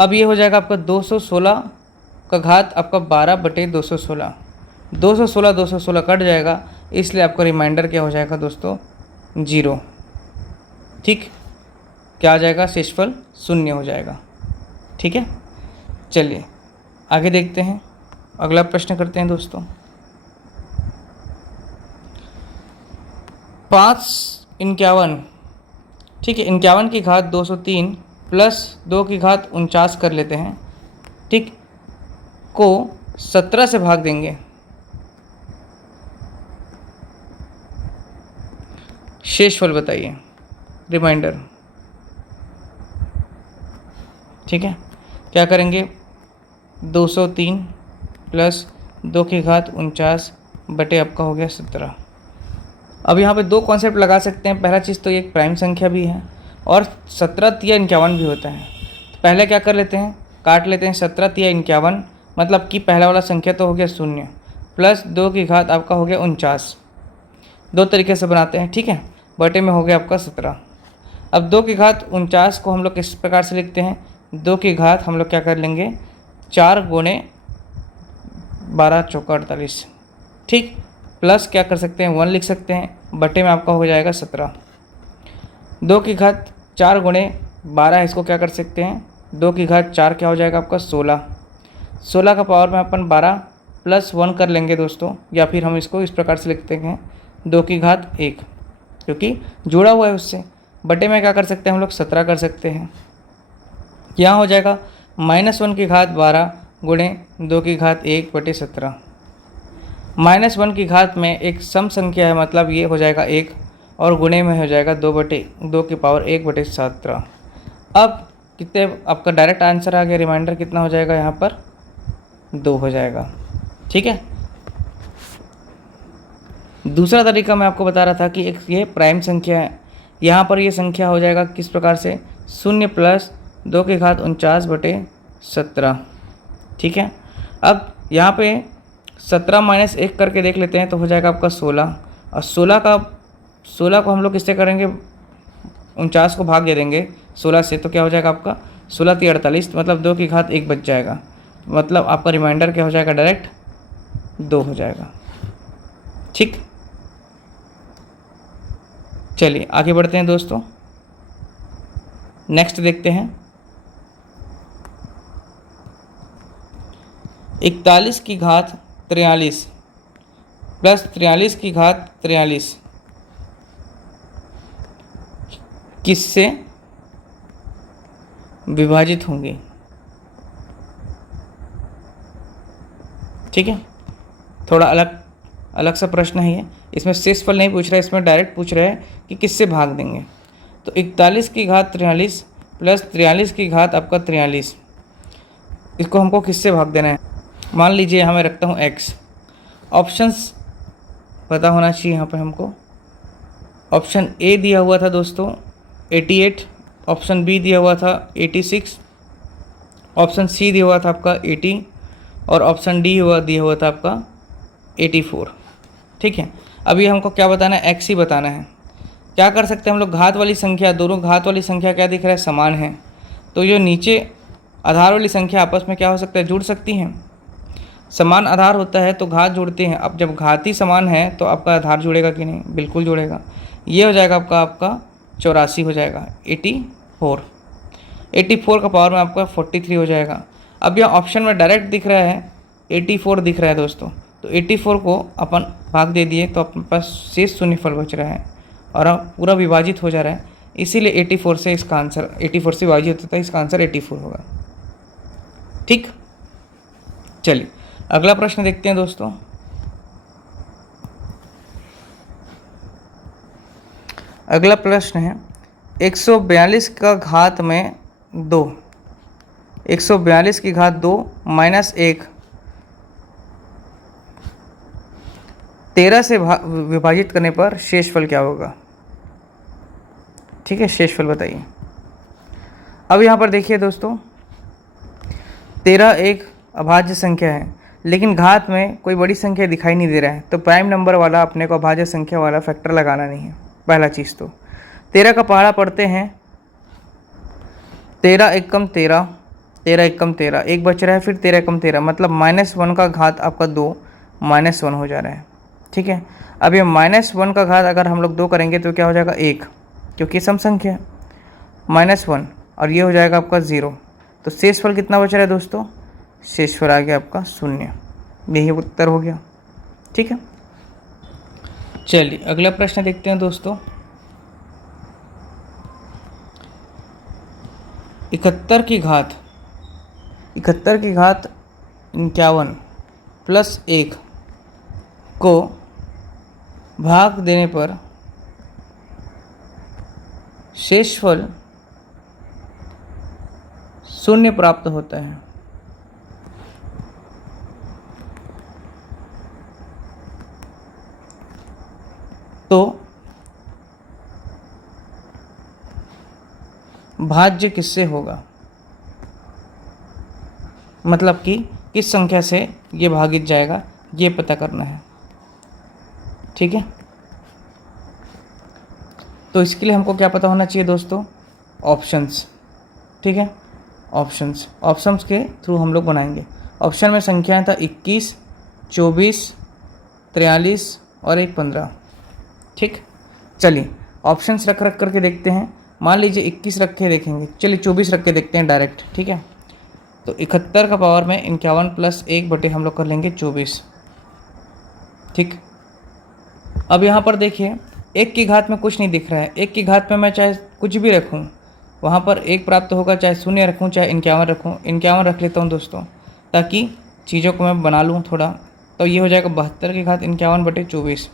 अब ये हो जाएगा आपका 216 का घात आपका 12/216। 216 कट जाएगा, इसलिए आपका रिमाइंडर क्या हो जाएगा दोस्तों 0। ठीक, क्या आ जाएगा, शेषफल 0 हो जाएगा। ठीक है, चलिए आगे देखते हैं, अगला प्रश्न करते हैं दोस्तों। 551, ठीक है, 51 की घात 203 प्लस 2 की घात 49 कर लेते हैं, ठीक, को 17 से भाग देंगे। शेषफल बताइए, रिमाइंडर। ठीक है, क्या करेंगे, 203 प्लस 2 की घात 49 बटे आपका हो गया 17। अब यहाँ पे दो कॉन्सेप्ट लगा सकते हैं। पहला चीज़ तो ये एक प्राइम संख्या भी है और 17 तिया 51 भी होता है। तो पहले क्या कर लेते हैं, काट लेते हैं 17 तिया 51, मतलब कि पहला वाला संख्या तो हो गया 0 प्लस 2 की घात आपका हो गया 49। दो तरीके से बनाते हैं, ठीक है, बटे में हो गया आपका 17। अब 2 की घात 49 को हम लोग किस प्रकार से लिखते हैं, 2 की घात हम लोग क्या कर लेंगे 4 गुणे 12 चौका 48, ठीक, प्लस क्या कर सकते हैं 1 लिख सकते हैं, बटे में आपका हो जाएगा 17। 2 की घात 4 गुणे 12, इसको क्या कर सकते हैं 2 की घात 4 क्या हो जाएगा आपका 16। 16 का पावर में अपन 12 प्लस 1 कर लेंगे दोस्तों, या फिर हम इसको इस प्रकार से लिखते हैं 2 की घात 1, क्योंकि जुड़ा हुआ है उससे। बटे में क्या कर सकते हैं हम लोग 17 कर सकते हैं। यहाँ हो जाएगा -1 की घात 12 गुणे 2 की घात 1 बटे 17। -1 की घात में एक सम संख्या है, मतलब ये हो जाएगा 1, और गुणे में हो जाएगा 2 की पावर 1 बटे 17। अब कितने आपका डायरेक्ट आंसर आ गया, रिमाइंडर कितना हो जाएगा यहाँ पर 2 हो जाएगा। ठीक है, दूसरा तरीका मैं आपको बता रहा था कि एक ये प्राइम संख्या है, यहाँ पर ये संख्या हो जाएगा किस प्रकार से 0 प्लस 2 की घात 49 बटे 17। ठीक है, अब यहाँ पे 17 माइनस 1 करके देख लेते हैं तो हो जाएगा आपका 16, और 16 को हम लोग किससे करेंगे 49 को भाग दे देंगे 16 से, तो क्या हो जाएगा आपका 16 × 48, मतलब 2 की घात 1 बच जाएगा, मतलब आपका रिमाइंडर क्या हो जाएगा डायरेक्ट 2 हो जाएगा। ठीक, चलिए आगे बढ़ते हैं दोस्तों, नेक्स्ट देखते हैं। 41 की घात 43 प्लस 43 की घात 43 किससे विभाजित होंगे। ठीक है, थोड़ा अलग सा प्रश्न है ये, इसमें शेषफल नहीं पूछ रहा है, इसमें डायरेक्ट पूछ रहा है कि किससे भाग देंगे। तो 41 की घात 43 प्लस 43 की घात आपका 43, इसको हमको किससे भाग देना है। मान लीजिए यहाँ मैं रखता हूँ x, ऑप्शंस पता होना चाहिए यहाँ पे हमको। ऑप्शन ए दिया हुआ था दोस्तों 88, ऑप्शन बी दिया हुआ था 86, ऑप्शन सी दिया हुआ था आपका 80, और ऑप्शन डी दिया हुआ था आपका 84। ठीक है, अभी हमको क्या बताना है, x ही बताना है। क्या कर सकते हैं हम लोग, घात वाली संख्या, दोनों घात वाली संख्या क्या दिख रहा है समान है, तो जो नीचे आधार वाली संख्या आपस में क्या हो सकता है जुड़ सकती हैं। समान आधार होता है तो घात जुड़ते हैं। अब जब घात ही समान है तो आपका आधार जुड़ेगा कि नहीं, बिल्कुल जुड़ेगा। ये हो जाएगा आपका 84 हो जाएगा, 84 का पावर में आपका 43 हो जाएगा। अब यह ऑप्शन में डायरेक्ट दिख रहा है 84 दिख रहा है दोस्तों, तो 84 को अपन भाग दे दिए तो अपने पास शेष शून्यफल बच रहा है और अब पूरा विभाजित हो जा रहा है, इसीलिए 84 से इसका आंसर 84 से विभाजित होता है, इसका आंसर 84 होगा। ठीक, चलिए अगला प्रश्न देखते हैं दोस्तों। अगला प्रश्न है 142 का घात में 2 142 की घात 2 माइनस 1 13 से विभाजित करने पर शेषफल क्या होगा? ठीक है, शेषफल बताइए। अब यहाँ पर देखिए दोस्तों, 13 एक अभाज्य संख्या है, लेकिन घात में कोई बड़ी संख्या दिखाई नहीं दे रहा है, तो प्राइम नंबर वाला अपने को अभाज्य संख्या वाला फैक्टर लगाना नहीं है। पहला चीज़ तो 13 का पहाड़ा पढ़ते हैं, 13 एकम 13, 13 एकम 13, एक बच रहा है, फिर 13 एकम 13, मतलब -1 का घात आपका 2 -1 हो जा रहा है। ठीक है, अब ये -1 का घात अगर हम लोग 2 करेंगे तो क्या हो जाएगा 1, क्योंकि सम संख्या है, -1 और ये हो जाएगा आपका 0। तो शेषफल कितना बच रहा है दोस्तों? शेषफल आ गया आपका 0। यही उत्तर हो गया। ठीक है, चलिए अगला प्रश्न देखते हैं दोस्तों। 71 की घात 51 प्लस 1 को भाग देने पर शेषफल 0 प्राप्त होता है। तो भाज्य किससे होगा? मतलब कि किस संख्या से ये भागित जाएगा, ये पता करना है। ठीक है, तो इसके लिए हमको क्या पता होना चाहिए दोस्तों? ऑप्शंस। ठीक है, ऑप्शंस के थ्रू हम लोग बनाएंगे। ऑप्शन में संख्याएं था 21, 24, 43 और एक 15। ठीक, चलिए ऑप्शंस रख करके देखते हैं। मान लीजिए 21 रख के देखेंगे, चलिए 24 रख के देखते हैं डायरेक्ट। ठीक है, तो 71 का पावर में 51 प्लस 1 बटे हम लोग कर लेंगे 24। ठीक, अब यहाँ पर देखिए 1 की घात में कुछ नहीं दिख रहा है। 1 की घात में मैं चाहे कुछ भी रखूँ वहाँ पर 1 प्राप्त होगा, चाहे 0 रखूँ चाहे 51 रखूँ। 51 रख लेता हूँ दोस्तों, ताकि चीज़ों को मैं बना लूँ थोड़ा। तो ये हो जाएगा 72 की घात 51 बटे 24,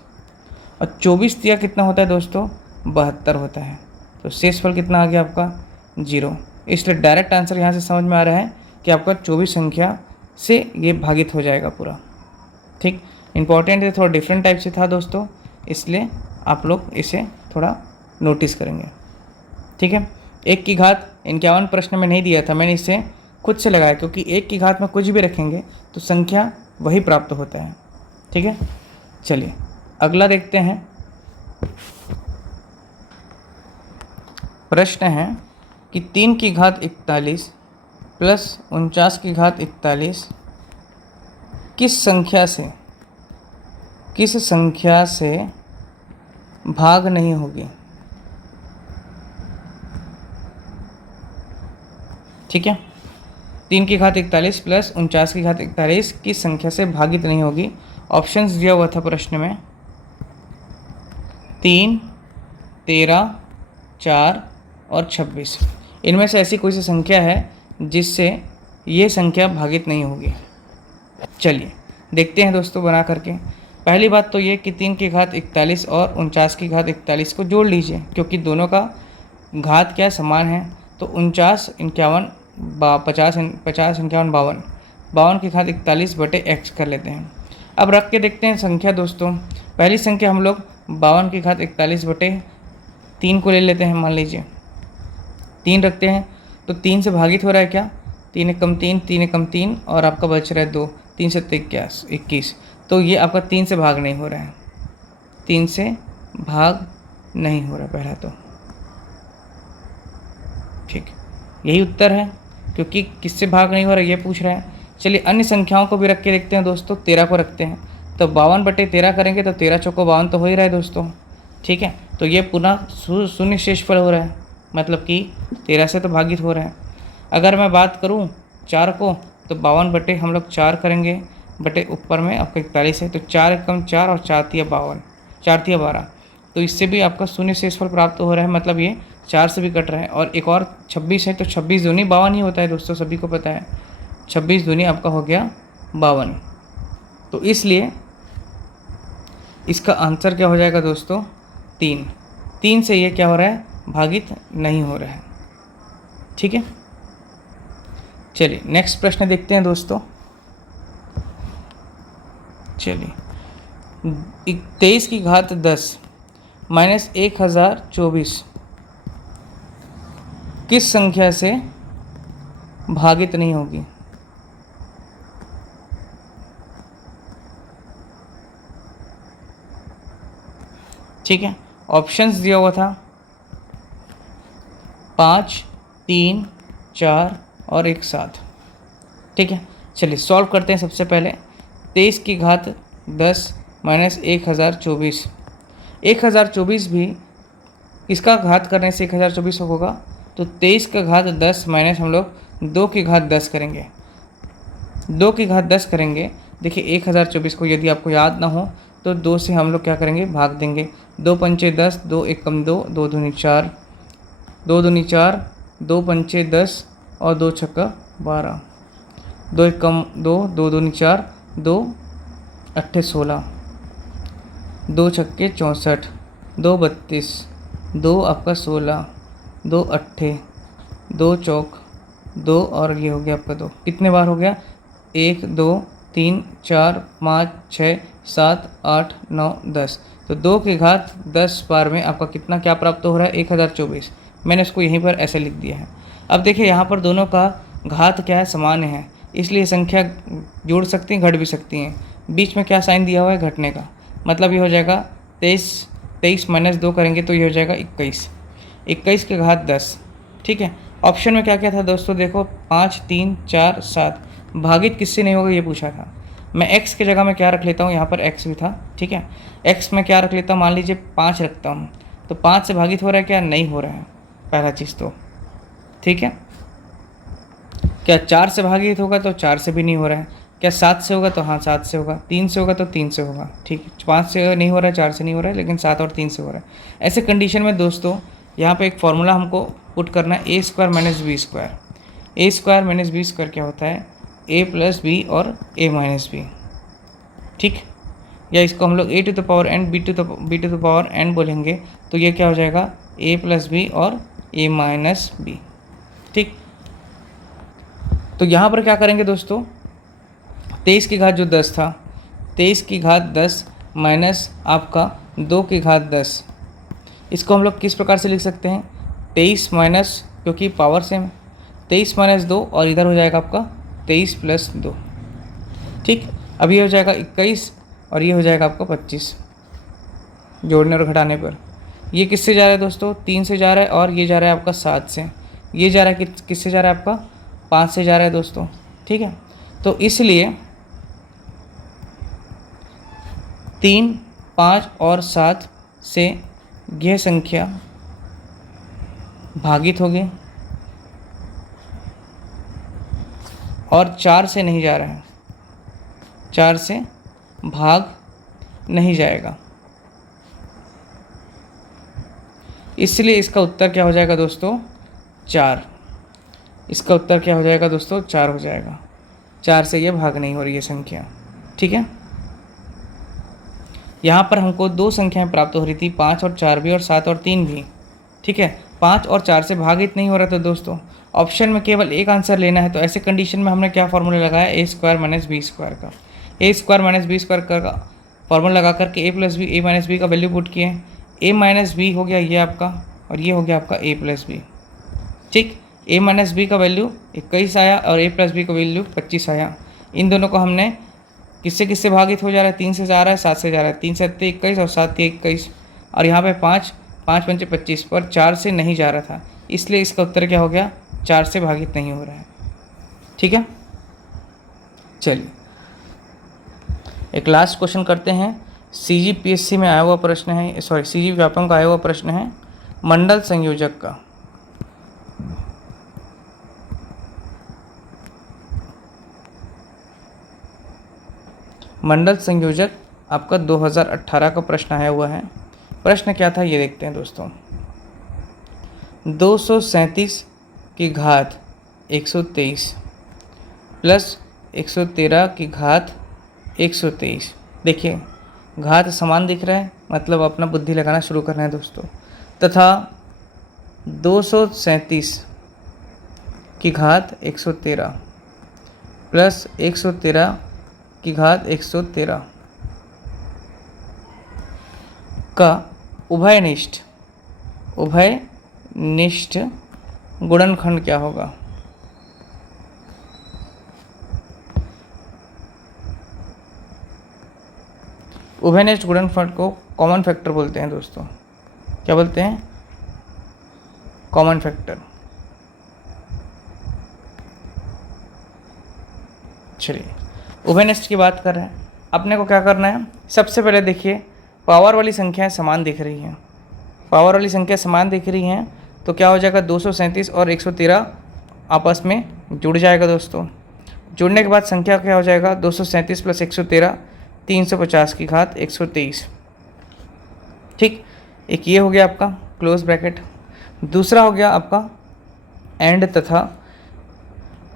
और 24 दिया कितना होता है दोस्तों? 72 होता है। तो शेषफल कितना आ गया आपका? 0। इसलिए डायरेक्ट आंसर यहाँ से समझ में आ रहा है कि आपका 24 संख्या से ये भागित हो जाएगा पूरा। ठीक, इम्पॉर्टेंट है, थोड़ा डिफरेंट टाइप से था दोस्तों, इसलिए आप लोग इसे थोड़ा नोटिस करेंगे। ठीक है, 1 की घात 51 प्रश्न में नहीं दिया था, मैंने इसे खुद से लगाया, क्योंकि 1 की घात में कुछ भी रखेंगे तो संख्या वही प्राप्त होता है। ठीक है, चलिए अगला देखते हैं। प्रश्न है कि 3 की घात 41 प्लस 49 की घात 41 किस संख्या से भाग नहीं होगी? ठीक है, 3 की घात 41 प्लस 49 की घात 41 किस संख्या से भागित नहीं होगी? ऑप्शंस दिया हुआ था प्रश्न में, 3, 13, 4 और 26। इनमें से ऐसी कोई सी संख्या है जिससे ये संख्या भागित नहीं होगी। चलिए देखते हैं दोस्तों बना करके। पहली बात तो ये कि 3 की घात 41 और 49 की घात 41 को जोड़ लीजिए, क्योंकि दोनों का घात क्या समान है। तो 49, 51, 50, 50, 51, 52, 52 की घात 41 बटे x कर लेते हैं। अब रख के देखते हैं संख्या दोस्तों। पहली संख्या हम लोग 52 की घात 41 बटे 3 को ले लेते हैं। मान लीजिए 3 रखते हैं, तो 3 से भागित हो रहा है क्या? 3 एकम 3, 3 एकम 3 और आपका बच रहा है 2, 3 से 21। तो ये आपका 3 से भाग नहीं हो रहा है, 3 से भाग नहीं हो रहा पहला तो। ठीक, यही उत्तर है, क्योंकि किससे भाग नहीं हो रहा ये पूछ रहा है। चलिए अन्य संख्याओं को भी रख के देखते हैं दोस्तों। 13 को रखते हैं, तो 52 बटे 13 करेंगे तो 13 चौको 52 तो हो ही रहा है दोस्तों। ठीक है, तो ये पुनः शून्य शेषफल हो रहा है, मतलब कि 13 से तो भागित हो रहा है। अगर मैं बात करूँ 4 को, तो 52 बटे हम लोग 4 करेंगे, बटे ऊपर में आपका 41 है, तो 4 एकम 4 और 4 तिया 52, 4 तिया 12। तो इससे भी आपका शून्य शेषफल प्राप्त हो रहा है, मतलब ये 4 से भी कट रहा है। और एक और 26 है, तो 26 दूनी 52 ही होता है दोस्तों, सभी को पता है। 26 दूनी आपका हो गया 52। तो इसलिए इसका आंसर क्या हो जाएगा दोस्तों? 3 से ये क्या हो रहा है? भागित नहीं हो रहा है। ठीक है, चलिए नेक्स्ट प्रश्न देखते हैं दोस्तों। चलिए 23 की घात 10 माइनस 1024 किस संख्या से भागित नहीं होगी? ठीक है, ऑप्शंस दिया हुआ था 5, 3, 4 और 1 7। ठीक है, चलिए सॉल्व करते हैं। सबसे पहले 23 की घात 10 माइनस 1024, 1024 भी इसका घात करने से 1024 होगा, तो 23 का घात 10 माइनस हम लोग 2 की घात 10 करेंगे, 2 की घात 10 करेंगे। देखिए 1024 को यदि आपको याद ना हो तो 2 से हम लोग क्या करेंगे, भाग देंगे। 2 पंचे 10, 2 एकम 2, 2 दूनी 4, 2 दूनी 4, 2 पंचे 10 और 2 छक्का 12, 2 एकम 2, 2 दूनी 4, 2 अट्ठे 16, 2 छक्के 64, 2 32, 2 आपका 16, 2 अट्ठे, 2 चौक 2 और ये हो गया आपका 2। कितने बार हो गया? 1 2 3 4 5 6 7 8 9 10। तो 2 की घात 10 बार में आपका कितना क्या प्राप्त हो रहा है? 1024। मैंने इसको यहीं पर ऐसे लिख दिया है। अब देखिए यहाँ पर दोनों का घात क्या है? समान है, इसलिए संख्या जोड़ सकती हैं, घट भी सकती हैं। बीच में क्या साइन दिया हुआ है? घटने का। मतलब ये हो जाएगा 23 माइनस 2 करेंगे तो ये हो जाएगा 21, 21 की घात 10। ठीक है, ऑप्शन में क्या क्या था दोस्तों? देखो 5 3 4 7, भागित किससे नहीं होगा ये पूछा था। मैं x की जगह में क्या रख लेता हूँ? यहाँ पर x भी था। ठीक है, x में क्या रख लेता हूँ? मान लीजिए 5 रखता हूँ, तो 5 से भागित हो रहा है क्या? नहीं हो रहा है, पहला चीज़ तो। ठीक है, क्या 4 से भागित होगा? तो 4 से भी नहीं हो रहा है। क्या 7 से होगा? तो हाँ 7 से होगा। 3 से होगा? तो 3 से होगा। ठीक है, 5 से नहीं हो रहा है, 4 से नहीं हो रहा है, लेकिन 7 और 3 से हो रहा है। ऐसे कंडीशन में दोस्तों यहाँ पे एक फॉर्मूला हमको पुट करना है, ए स्क्वायर माइनस बी स्क्वायर। ए स्क्वायर माइनस बी स्क्वायर क्या होता है? ए प्लस बी और ए माइनस बी। ठीक, या इसको हम लोग A to the power N B to the power N बोलेंगे, तो ये क्या हो जाएगा? ए प्लस बी और ए माइनस बी। ठीक, तो यहाँ पर क्या करेंगे दोस्तों? 23 की घात जो 10 था, 23 की घात 10 माइनस आपका 2 की घात 10, इसको हम लोग किस प्रकार से लिख सकते हैं? 23 माइनस, क्योंकि पावर सेम है, 23 माइनस 2 और इधर हो जाएगा आपका 23 प्लस 2। ठीक, अब ये हो जाएगा 21 और ये हो जाएगा आपका 25 जोड़ने और घटाने पर। ये किससे जा रहा है दोस्तों? 3 से जा रहा है, और ये जा रहा है आपका 7 से। ये जा रहा है किससे जा रहा है? आपका 5 से जा रहा है दोस्तों। ठीक है, तो इसलिए 3, 5 और 7 से यह संख्या भागित होगी, और 4 से नहीं जा रहा है, 4 से भाग नहीं जाएगा, इसलिए इसका उत्तर क्या हो जाएगा दोस्तों? 4। इसका उत्तर क्या हो जाएगा दोस्तों? 4 हो जाएगा। 4 से ये भाग नहीं हो रही है संख्या। ठीक है, यहाँ पर हमको 2 संख्याएं प्राप्त हो रही थी, 5 और 4 भी और 7 और 3 भी। ठीक है, 5 और 4 से भागित नहीं हो रहा था दोस्तों। ऑप्शन में केवल एक आंसर लेना है, तो ऐसे कंडीशन में हमने क्या फॉर्मूला लगाया? ए स्क्वायर माइनस बी स्क्वायर का। ए स्क्वायर माइनस बी स्क्वायर का फॉर्मूला लगा करके ए प्लस बी ए माइनस बी का वैल्यू पुट किए। ए माइनस बी हो गया ये आपका, और ये हो गया आपका ए प्लस बी। ठीक, ए माइनस बी का वैल्यू 21 आया और ए प्लस बी का वैल्यू 25 आया। इन दोनों को हमने किससे भागित हो जा रहा है? 3 से जा रहा है, 7 से जा रहा है। 3 से 21 और 7 21, और यहाँ पे 5 पंचे 25 पर 4 से नहीं जा रहा था, इसलिए इसका उत्तर क्या हो गया? 4 से भागित नहीं हो रहा है। ठीक है, चलिए एक लास्ट क्वेश्चन करते हैं। CGPSC में आया हुआ प्रश्न है, सॉरी CG व्यापम का आया हुआ प्रश्न है मंडल संयोजक का। मंडल संयोजक आपका 2018 का प्रश्न आया हुआ है। प्रश्न क्या था ये देखते हैं दोस्तों। 237 की घात 123 प्लस 113 की घात 123। देखिए घात समान दिख रहा है, मतलब अपना बुद्धि लगाना शुरू करना है दोस्तों। तथा 237 की घात 113 प्लस 113 की घात 113 का उभयनिष्ठ गुणनखंड क्या होगा। उभयनिष्ठ गुणनखंड को कॉमन फैक्टर बोलते हैं दोस्तों। क्या बोलते हैं? Common factor. चलिए उभयनिष्ठ की बात कर रहे हैं, अपने को क्या करना है। सबसे पहले देखिए पावर वाली संख्याएं समान दिख रही हैं, पावर वाली संख्या समान दिख रही हैं तो क्या हो जाएगा 237 और 113 आपस में जुड़ जाएगा दोस्तों। जुड़ने के बाद संख्या क्या हो जाएगा 237 प्लस 113 350 की घात 123। ठीक, एक ये हो गया आपका क्लोज ब्रैकेट। दूसरा हो गया आपका एंड तथा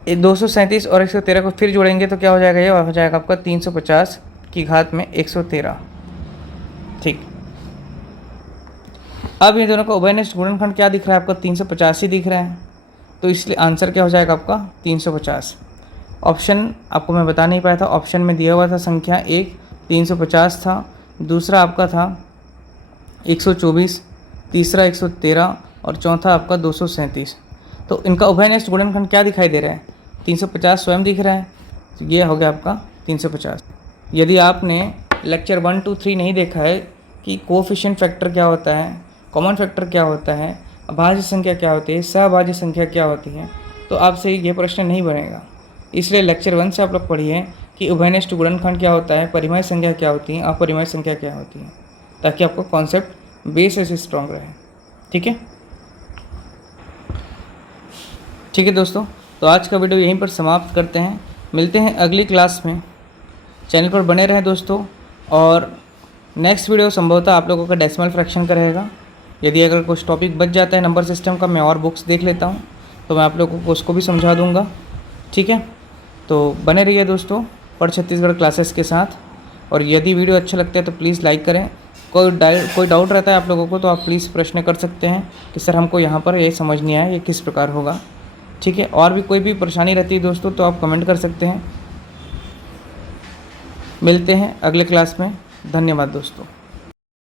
237 और 113 को फिर जोड़ेंगे तो क्या हो जाएगा, ये हो जाएगा आपका 350 की घात में 113। ठीक, अब ये दोनों का उभयनिष्ठ गुणनखंड क्या दिख रहा है आपका 350 ही दिख रहा है, तो इसलिए आंसर क्या हो जाएगा आपका 350। ऑप्शन आपको मैं बता नहीं पाया था, ऑप्शन में दिया हुआ था संख्या एक 350 था, दूसरा आपका था 124, तीसरा 113 और चौथा आपका 237। तो इनका उभयनिष्ठ गुणनखंड क्या दिखाई दे रहा है 350 स्वयं दिख रहा है, तो ये हो गया आपका 350। यदि आपने लेक्चर 1, 2, 3 नहीं देखा है कि कोएफिशिएंट फैक्टर क्या होता है, कॉमन फैक्टर क्या होता है, अभाज्य संख्या क्या होती है, सहभाज्य संख्या क्या होती है, तो आपसे ये प्रश्न नहीं बनेगा। इसलिए लेक्चर 1 से आप लोग पढ़िए कि उभयनिष्ठ गुणनखंड क्या होता है, परिमेय संख्या क्या होती है, अपरिमेय संख्या क्या होती है, ताकि आपको कॉन्सेप्ट बेस ऐसे स्ट्रॉन्ग रहे। ठीक है, ठीक है दोस्तों, तो आज का वीडियो यहीं पर समाप्त करते हैं। मिलते हैं अगली क्लास में। चैनल पर बने रहें दोस्तों, और नेक्स्ट वीडियो संभवतः आप लोगों का डेसिमल फ्रैक्शन का रहेगा। यदि अगर कुछ टॉपिक बच जाता है नंबर सिस्टम का, मैं और बुक्स देख लेता हूँ तो मैं आप लोगों को उसको भी समझा दूँगा। ठीक है, तो बने रहिए दोस्तों पढ़ छत्तीसगढ़ क्लासेस के साथ। और यदि वीडियो अच्छा लगता है तो प्लीज़ लाइक करें। कोई डाउट रहता है आप लोगों को तो आप प्लीज़ प्रश्न कर सकते हैं कि सर हमको यहाँ पर ये समझ नहीं आया, ये किस प्रकार होगा। ठीक है, और भी कोई भी परेशानी रहती है दोस्तों तो आप कमेंट कर सकते हैं। मिलते हैं अगले क्लास में। धन्यवाद दोस्तों।